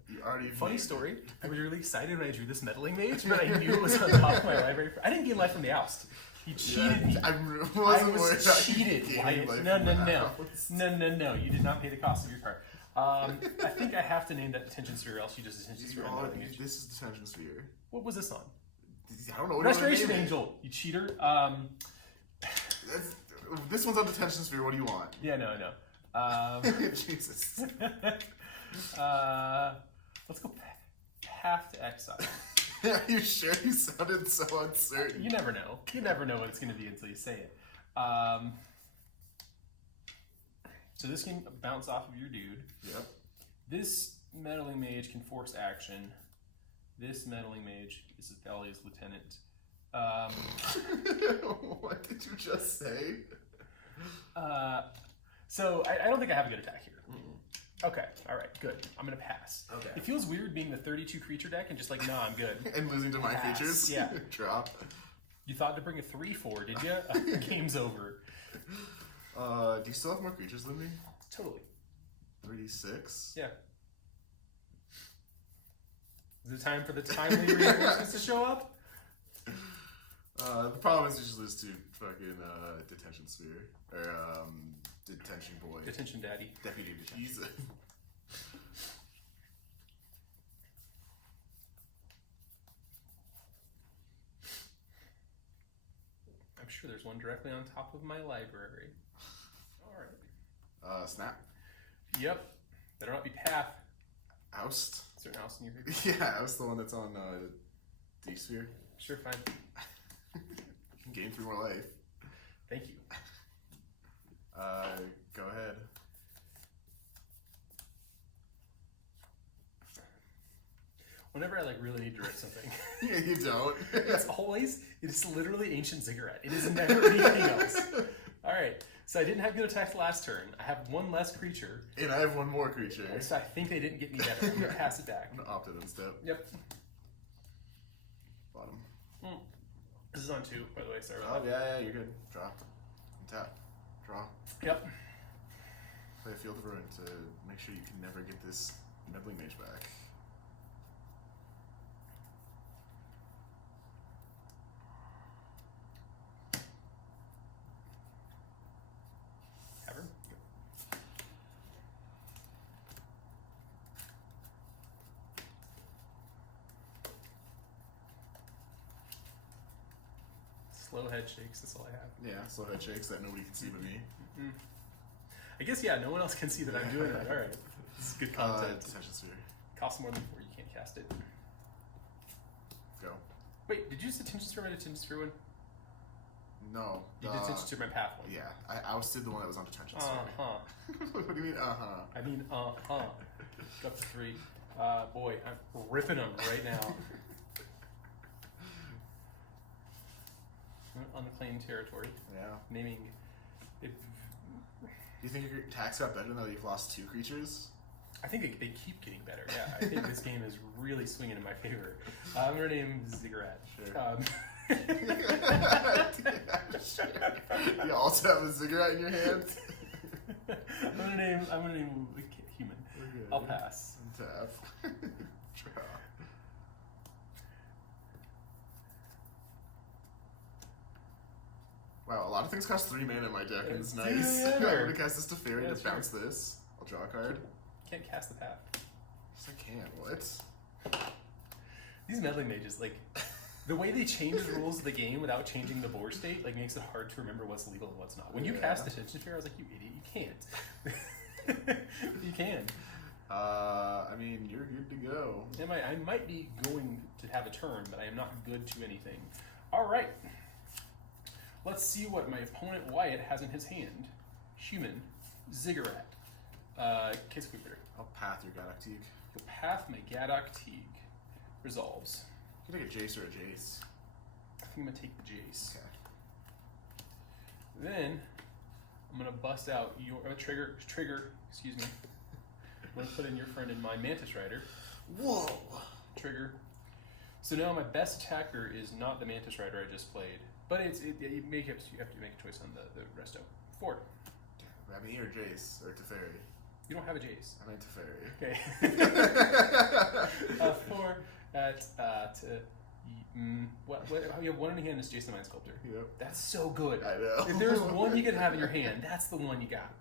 You already Funny named story. it. I was really excited when I drew this meddling mage, but I knew it was on top of my library. I didn't gain life from the oust. He cheated me. I I wasn't worried was about you cheated. gaining life No, from no, the no, house. no. You did not pay the cost of your card. I think I have to name that detention sphere, or else you just detention sphere. Oh, meddling mage. this is detention sphere. What was this on? I don't know. What Restoration do you wanna name it? Angel. You cheater. This one's on detention sphere. What do you want? Yeah, no. Jesus. Let's go path to exile. Are you sure? You sounded so uncertain. You never know. You never know what it's going to be until you say it. So this can bounce off of your dude. Yep. This meddling mage can force action. This meddling mage is Valia's lieutenant. What did you just say? So I don't think I have a good attack here. Okay, all right, good. I'm gonna pass. Okay. It feels weird being the 32 creature deck and just like, nah, I'm good. And losing to my Pass, features? yeah. Drop. You thought to bring a 3/4, did you? Game's over. Do you still have more creatures than me? Totally. 36? Yeah. Is it time for the timely reinforcements to show up? The problem is you just lose to fucking detention sphere. Or detention boy. Detention daddy. Deputy detention. Jesus. I'm sure there's one directly on top of my library. Alright. Snap. Yep. Better not be path. Oust. Is there an house in your here? Yeah, Oust the one that's on D sphere. Sure, fine. Gain 3 more life. Thank you. Go ahead. Whenever I really need to write something, Yeah, you don't. it's literally Ancient Ziggurat. It is never anything else. Alright, so I didn't have good attacks last turn. I have one less creature. And I have one more creature. So I think they didn't get me better. I'm gonna pass it back. I'm gonna opt it instead. Yep. Bottom. This is on 2, by the way, sorry Oh, about that. yeah, you're good. Draw. Tap. Draw. Yep. Play a Field of Ruin to make sure you can never get this meddling mage back. Have her? Slow head shakes, that's all I have. Yeah, slow head shakes that nobody can see but me. I guess, yeah, no one else can see that I'm doing that. Alright. This is good content. Detention sphere. Costs more than 4, you can't cast it. Go. Wait, did you just detention sphere my detention sphere one? No. You detention sphere my path one. Yeah, I ousted the one that was on detention sphere. Uh-huh. What do you mean, uh-huh? I mean, Up to 3. Boy, I'm ripping them right now. Unclaimed territory. Yeah. Naming it. Do you think your attacks got better now that you've lost 2 creatures? I think they keep getting better. Yeah, I think this game is really swinging in my favor. I'm gonna name Ziggurat. Sure. You also have a Ziggurat in your hand? I'm gonna name human. Okay. I'll pass. Tap. Draw. Wow, a lot of things cost 3 mana in my deck, and it's nice. Yeah. I'm gonna cast this to Fairy Yeah, to sure. bounce this. I'll draw a card. Can't cast the path. Yes, I can. What? These meddling mages, the way they change the rules of the game without changing the board state, makes it hard to remember what's legal and what's not. When you cast Detention Sphere, I was like, you idiot, you can't. You can. I mean, you're good to go. I might be going to have a turn, but I am not good to anything. All right. Let's see what my opponent Wyatt has in his hand. Human, Ziggurat, Case Cooper. I'll path your Gadok Teeg. You'll path my Gadok Teeg. Resolves. You can take a Jace or a Jace. I think I'm gonna take the Jace. Okay. Then I'm gonna bust out your trigger. Excuse me. I'm gonna put in your friend in my Mantis Rider. Whoa! Trigger. So now my best attacker is not the Mantis Rider I just played, but you have to make a choice on the resto. 4. Grab me or Jace or Teferi. You don't have a Jace. I meant Teferi. Okay. 4 at what? You have 1 in your hand is Jason the Mind Sculptor. Yep. That's so good. I know. If there's one you can have in your hand, that's the one you got.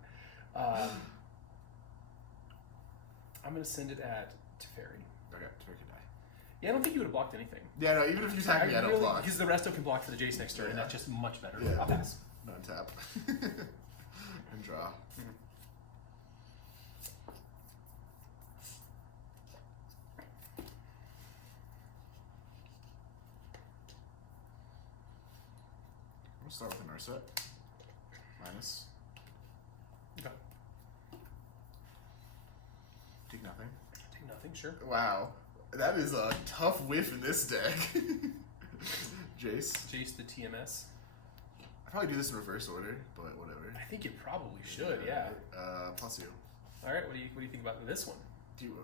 I'm gonna send it at Teferi. Okay, Teferi can die. Yeah, I don't think you would have blocked anything. Yeah, no, even if you attack me, I don't block. Because the resto can block for the Jace next turn, and that's just much better. Yeah. I'll pass. No, tap. And draw. Mm-hmm. We'll start with an Urset. Minus. Okay. Take nothing. Take nothing, sure. Wow. That is a tough whiff in this deck. Jace. Jace the TMS. I probably do this in reverse order, but whatever. I think you probably should, yeah. Plus you. Alright, what do you think about this one? Do you,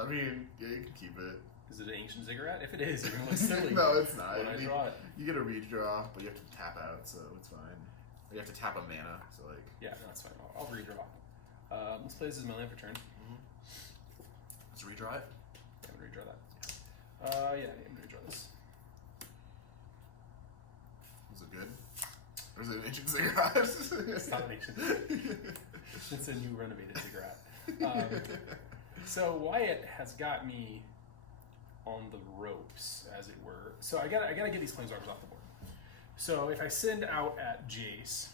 I mean, yeah, you can keep it. Is it an ancient ziggurat? If it is, you're gonna look silly. No, it's not. When I draw it. You get a redraw, but you have to tap out, so it's fine. You have to tap a mana, so like. Yeah, no, that's fine. I'll redraw. Let's play this as my land for turn. Let's redraw it. I'm gonna redraw that. Yeah, I'm gonna redraw this. Was it good? Or is it an ancient ziggurat? It's not an ancient ziggurat. It's a new renovated ziggurat. So Wyatt has got me on the ropes, as it were. So I gotta get these planeswalkers off the board. So if I send out at Jace,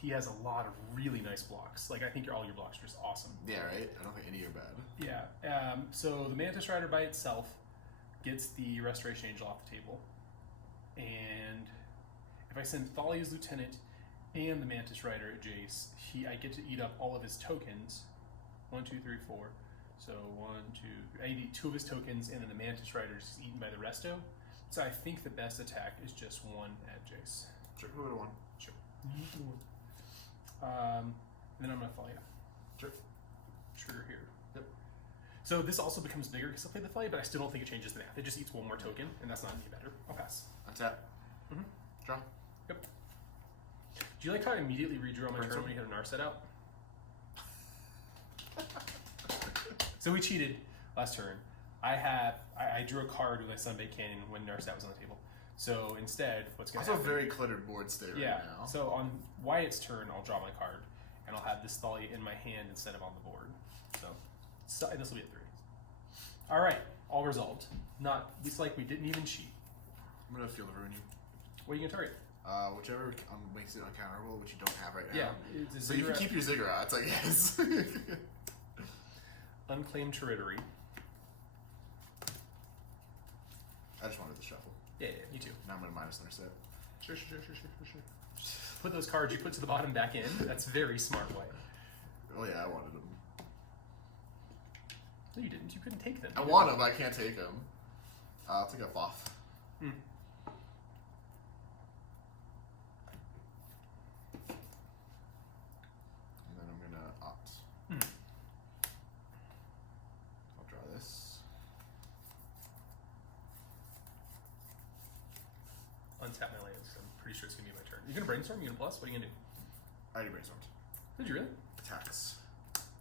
he has a lot of really nice blocks. Like I think all your blocks are just awesome. Yeah, right? I don't think any are bad. Yeah. So the Mantis Rider by itself gets the Restoration Angel off the table. And if I send Thalia's Lieutenant and the Mantis Rider at Jace, I get to eat up all of his tokens. 1, 2, 3, 4. So 1, 2, 3. I eat 2 of his tokens, and then the Mantis Rider is eaten by the resto. So I think the best attack is just 1 at Jace. Sure, move it to 1. Sure. Then I'm gonna Thalia. Sure. Trigger here. Yep. So this also becomes bigger because I play the Thalia, but I still don't think it changes the math. It just eats 1 more token, and that's not any better. I'll pass. Untap. Mm-hmm. Draw. Yep. Do you like how I immediately redraw my turn when you had an Narset out? So we cheated last turn. I drew a card with my Sunbaked Canyon when Narset was on the table. So instead, what's going to happen? Also a very cluttered board state right now. So on Wyatt's turn, I'll draw my card, and I'll have this Thalia in my hand instead of on the board. So this will be a 3. All right, all resolved. It's like we didn't even cheat. I'm going to Field of Ruin you. What are you going to target? Whichever makes it uncounterable, which you don't have right now. Yeah, it's a so you can keep your Ziggurats, I guess. Unclaimed Territory. I just wanted to shuffle. Yeah, you too. Now I'm going to minus their set. Sure. Put those cards you put to the bottom back in. That's very smart, Wyatt. Oh yeah, I wanted them. No, you didn't. You couldn't take them. I want them, but I can't take them. I'll take a off. Hmm. And then I'm going to opt. I'll draw this. Untap my lands. I'm pretty sure it's going to be my turn. You're going to brainstorm? You going to plus? What are you going to do? I already brainstormed. Did you really? Attacks.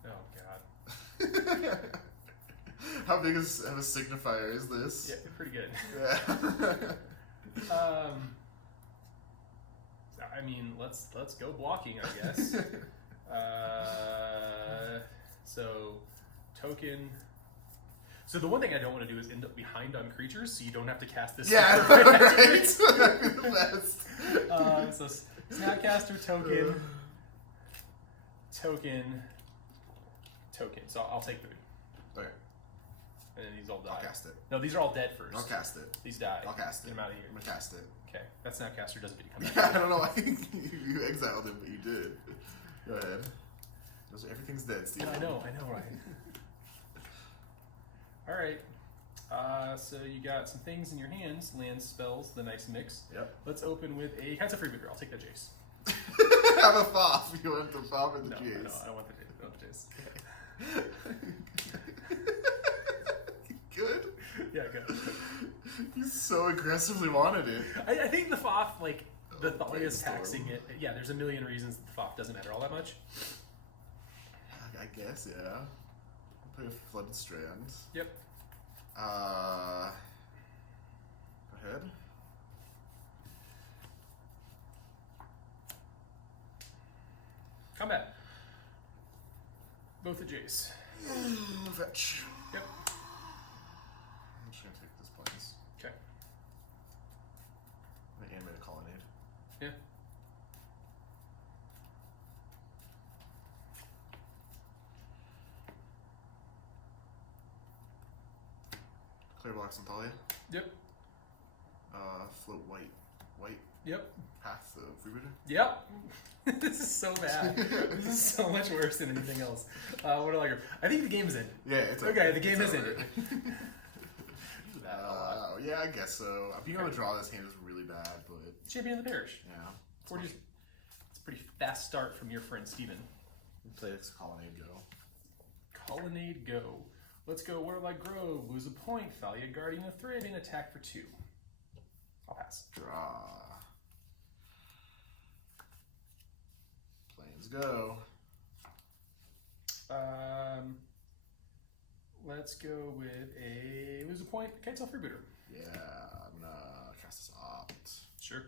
Oh, God. How big of a signifier is this? Yeah, pretty good. Yeah. I mean, let's go blocking, I guess. So token. So the one thing I don't want to do is end up behind on creatures, so you don't have to cast this. Yeah, right. That'd be the best. So Snapcaster token, token. So I'll take 3. Okay. And then these all die. I'll cast it. No, these are all dead first. I'll cast it. These die. I'll cast it. Get them out of here. I'm gonna cast it. Okay, that Snapcaster doesn't get to come Yeah, back. I don't know why you exiled him, but you did. Go ahead. Everything's dead, Steve. I know, right? All right. So you got some things in your hands, land spells, the nice mix. Yep. Let's open with a Cats of Freebooter. I'll take that Jace. Have a fob. You want the fob or the No, Jace? I want the Jace. I want the Jace. Good? Yeah, good. You so aggressively wanted it. I think the Foth, like, The Thalia is Brainstorm. taxing it. Yeah, there's a million reasons that the FOF doesn't matter all that much. I guess, yeah. Play a Flooded Strand. Yep. Go ahead. Combat. Both at Jace. Fetch. Yep. I'm just gonna take this planes. Okay. I'm gonna animate a colonnade. Yeah. Clear blocks on Thalia. Yep. Float white. White Yep. path of Freebooter. Yep. This is so bad. This is so much worse than anything else. What do I like? I think the game's ended. Yeah, it's Okay, the game it's has over. ended. Do that a lot. Yeah, I guess so. Being able to draw this hand is really bad, but Champion of the Parish. yeah. It's a pretty fast start from your friend Steven. Play this colonnade go. Colonnade go. Let's go Warlike Grove. Lose a point. Thalia Guardian of Thread and attack for 2. I'll pass. Draw. Planes go. Let's go with a lose a point. Kitesail Freebooter. Yeah, I'm gonna cast this opt. Sure.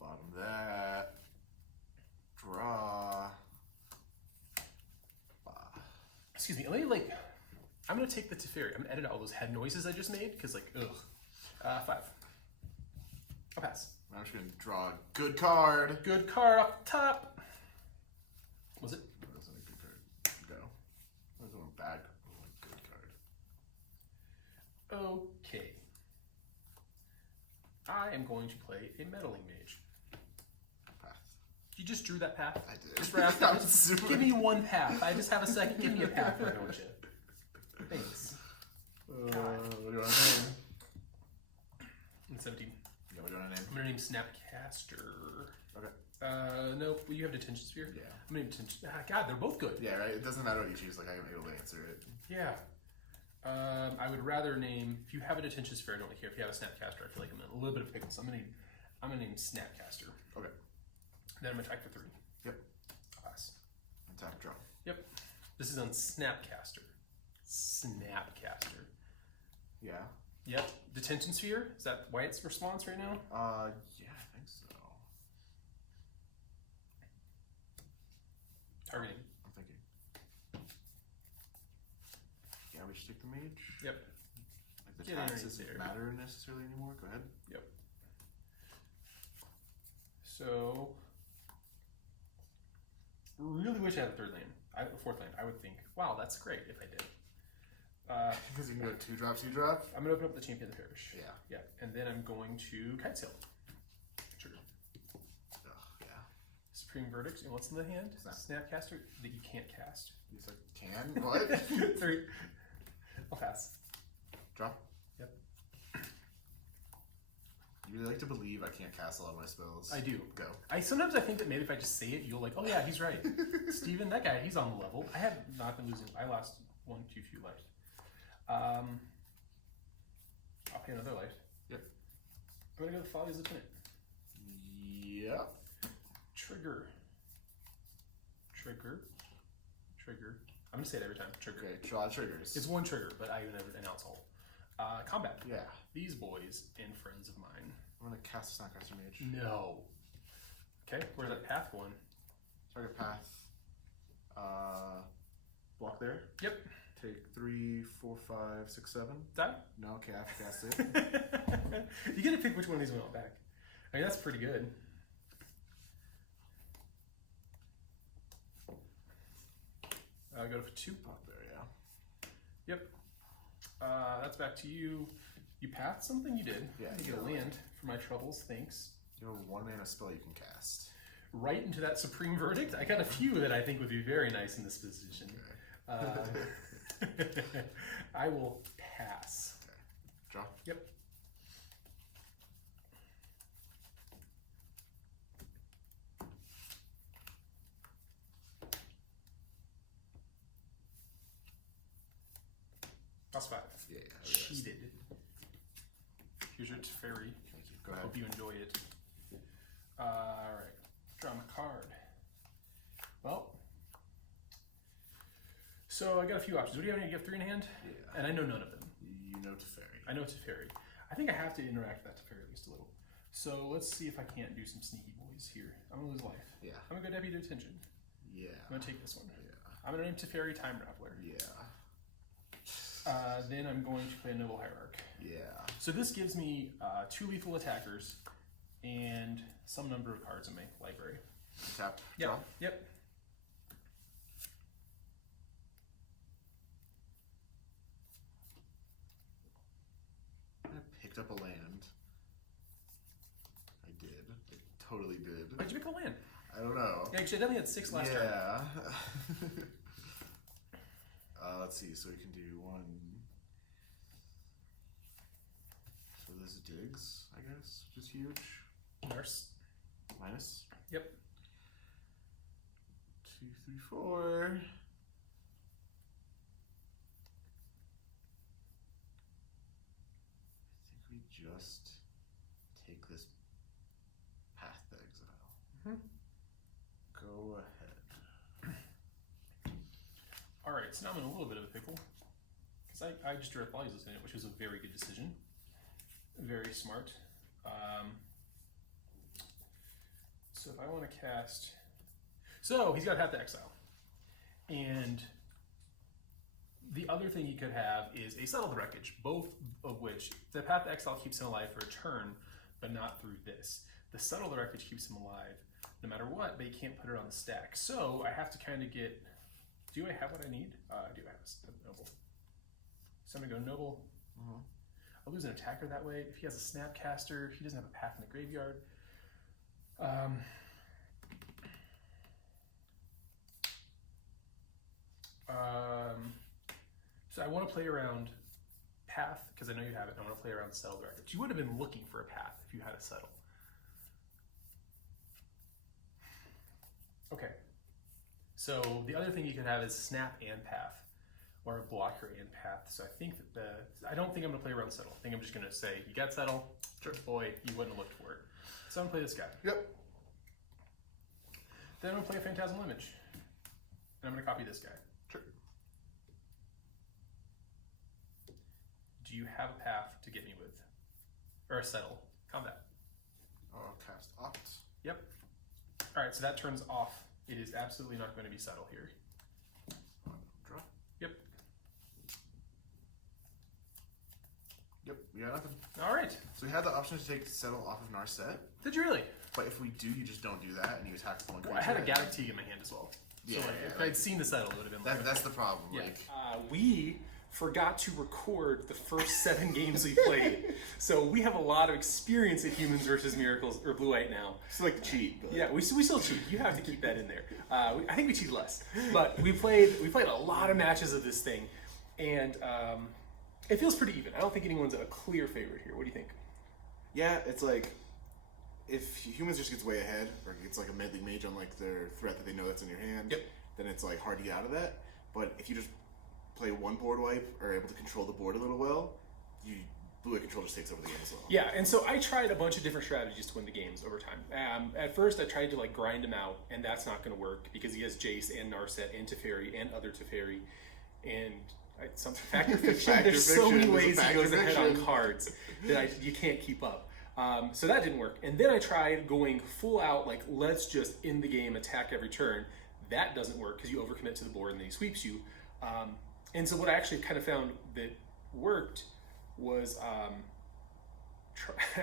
Bottom that. Draw. Excuse me. I'm gonna take the Teferi. I'm gonna edit out all those head noises I just made because ugh. 5. I'll pass. I'm just gonna draw a good card. Good card up top. Was it? That wasn't a good card. Go. That was a bad card. Oh, good card. Okay. I am going to play a Meddling Mage. Path. You just drew that path? I did. Just right off I'm super. Give me one path. I just have a second. Give me a path, why don't you? Thanks. What do you want to name? And 17. Yeah, what do you want to name? I'm gonna name Snapcaster. Okay. Nope. Will you have Detention Sphere? Yeah. I'm gonna Detention. God, they're both good. Yeah, right? It doesn't matter what you choose. Like, I'm able to answer it. Yeah. I would rather name, if you have a Detention Sphere, I don't really care. If you have a Snapcaster, I feel like I'm in a little bit of pickles. I'm gonna name Snapcaster. Okay. Then I'm gonna attack for 3. Yep. Pass. And tap draw. Yep. This is on Snapcaster. Snapcaster. Yeah. Yep. Detention Sphere? Is that Wyatt's response right now? Yeah, I think so. Targeting. I'm thinking. Yeah, we should take the mage. Yep. Like the Get tax underneath doesn't there. matter necessarily anymore. Go ahead. Yep. So, really wish I had a third lane. Fourth lane. I would think, wow, that's great if I did. Because you can go 2-drop, 2-drop. I'm gonna open up the Champion of the Parish. Yeah. Yeah, and then I'm going to Kitesail. Trigger. Ugh, yeah. Supreme Verdict. And what's in the hand? Snap. Snapcaster that you can't cast. You said can? What? 3. I'll pass. Drop. Yep. You really like to believe I can't cast a lot of my spells. I do. Go. Sometimes I think that maybe if I just say it, you'll like, oh yeah, he's right. Steven, that guy, he's on the level. I have not been losing. I lost 1 too few life. I'll pay another life. Yep. I'm gonna go with Folly's Lieutenant. Yep. Trigger. Trigger. Trigger. I'm gonna say it every time. Trigger. Okay, draw triggers. It's 1 trigger, but I never announce all. Combat. Yeah. These boys and friends of mine. I'm gonna cast Snapcaster Mage. No. Okay, where's that path going? Target path. Block there. Yep. Take 3, 4, 5, 6, 7. Die? No, okay, I have to cast it. You get to pick which one of these went out back. I mean, that's pretty good. Go for 2. Block there, yeah. Yep. That's back to you. You pathed something? You did. Yeah, You get a land for my troubles. Thanks. You have a 1-mana spell you can cast. Right into that Supreme Verdict. I got a few that I think would be very nice in this position. I will pass. Okay. Draw. Yep. Plus 5. Yeah, Cheated. Here's your Teferi. Thank you. Go ahead. Hope you enjoy it. Alright. Draw my card. Well. So I got a few options. What do you have? You have 3 in hand? Yeah. And I know none of them. You know Teferi. I know Teferi. I think I have to interact with that Teferi at least a little. So let's see if I can't do some sneaky boys here. I'm gonna lose life. Yeah. I'm gonna go Deputy Detention. Yeah. I'm gonna take this one. Yeah. I'm gonna name Teferi Time Raveler. Yeah. Then I'm going to play a Noble Hierarch. Yeah. So this gives me 2 lethal attackers and some number of cards in my library. Tap. Yep. Draw. Yep. I picked up a land. I did. I totally did. Why'd you pick a land? I don't know. Yeah, actually, I definitely had 6 last turn. Yeah. Let's see. So we can do 1. So this is digs, I guess, which is huge. Nurse. Minus. Yep. 2, 3, 4. I think we just take this path to exile. Go ahead. Alright, so now I'm in a little bit of a pickle. Because I just drew a Follies in it, which was a very good decision. Very smart. So if I want to cast... So, he's got Path to Exile. And the other thing he could have is a Settled Wreckage, both of which, the Path to Exile keeps him alive for a turn, but not through this. The Settled Wreckage keeps him alive no matter what, but he can't put it on the stack. So I have to kind of get... Do I have what I need? I do have a Noble. So I'm going to go Noble. I'll lose an attacker that way. If he has a Snapcaster, he doesn't have a path in the graveyard. So I want to play around path, because I know you have it. I want to play around Settled Wreckage. You would have been looking for a path if you had a settle. Okay. So the other thing you could have is Snap and Path, or a blocker and Path. So I think that I don't think I'm going to play around Settle. I think I'm just going to say, you got Settle? Sure. Boy, you wouldn't have looked for it. So I'm going to play this guy. Yep. Then I'm going to play a Phantasmal Image. And I'm going to copy this guy. Sure. Do you have a path to get me with? Or a Settle? Combat. Cast Opt. Yep. Alright, so that turns off. It is absolutely not going to be Settle here. Draw. Yep. Yep, we got nothing. Alright. So we had the option to take Settle off of Narset, Did you really? but if we do, you just don't do that, and you attack with 1 Well, creature. I had a Galactic Teeg in my hand as well. Yeah, So like, yeah, if like- I'd seen the Settle, it would have been like... That's the problem. Yeah. Like, We forgot to record the first 7 games we played, so we have a lot of experience at Humans versus Miracles or Blue White now. It's like cheat, but Yeah, we still cheat. You have to keep that in there. I think we cheat less, but we played a lot of matches of this thing, and it feels pretty even. I don't think anyone's a clear favorite here. What do you think? yeah, it's like if humans just gets way ahead, or gets like a meddling mage on like their threat that they know that's in your hand, Yep. then it's like hard to get out of that. But if you just play 1 board wipe or are able to control the board a little well, Blue Eye Control just takes over the game as well. Yeah, and so I tried a bunch of different strategies to win the games over time. At first, I tried to like grind him out, and that's not going to work because he has Jace and Narset and Teferi and other Teferi, and some Factor Fiction. Factor There's so many Fiction, ways he Factor goes ahead on Fiction. cards that you can't keep up. So that didn't work. And then I tried going full out, like let's just end the game, attack every turn. That doesn't work because you overcommit to the board and then he sweeps you. And so what I actually kind of found that worked was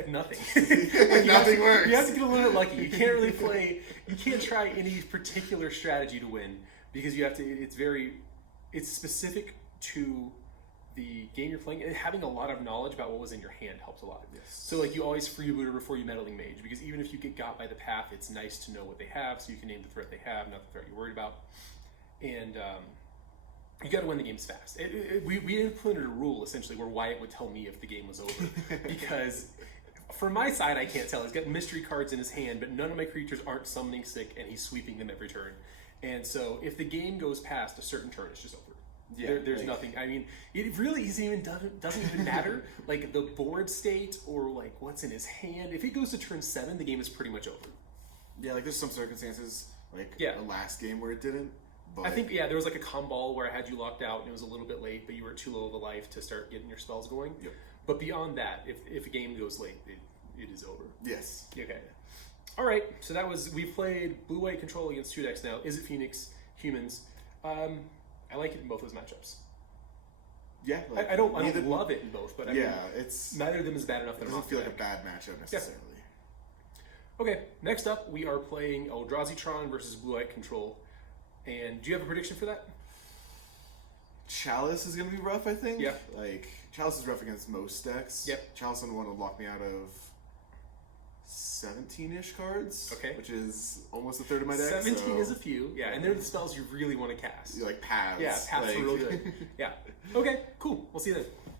nothing. Nothing works. You have to get a little bit lucky. You can't really play. You can't try any particular strategy to win because you have to. It's specific to the game you're playing, and having a lot of knowledge about what was in your hand helped a lot. Yes. So like you always freebooter before you meddling mage, because even if you get got by the path, it's nice to know what they have, so you can name the threat they have, not the threat you're worried about. And you got to win the games fast. We implemented a rule essentially where Wyatt would tell me if the game was over, because from my side I can't tell. He's got mystery cards in his hand, but none of my creatures aren't summoning sick, and he's sweeping them every turn. And so if the game goes past a certain turn, it's just over. Yeah, There's like- nothing. I mean, it really doesn't even matter. Like the board state or like what's in his hand. If it goes to turn 7, the game is pretty much over. Yeah, like there's some circumstances, like Yeah. the last game where it didn't. But I think there was like a comball where I had you locked out and it was a little bit late, but you were too low of a life to start getting your spells going. Yep. But beyond that, if a game goes late, it is over. Yes. Okay. All right. So we played blue white control against two decks now. Is it Phoenix humans? I like it in both those matchups. Yeah. Like, I don't love it in both, but I mean, it's neither of them is bad enough it that I'm doesn't off feel the like a back. bad matchup necessarily. Okay. Next up, we are playing Eldrazi versus blue white control. And do you have a prediction for that? Chalice is going to be rough, I think. Yeah. Like, Chalice is rough against most decks. Yep. Chalice on the one will lock me out of 17-ish cards. Okay. Which is almost a third of my deck. 17 so, is a few. Yeah, and they're the spells you really want to cast. like paths. Yeah, paths like, are real good. Yeah. Okay, cool. We'll see you then.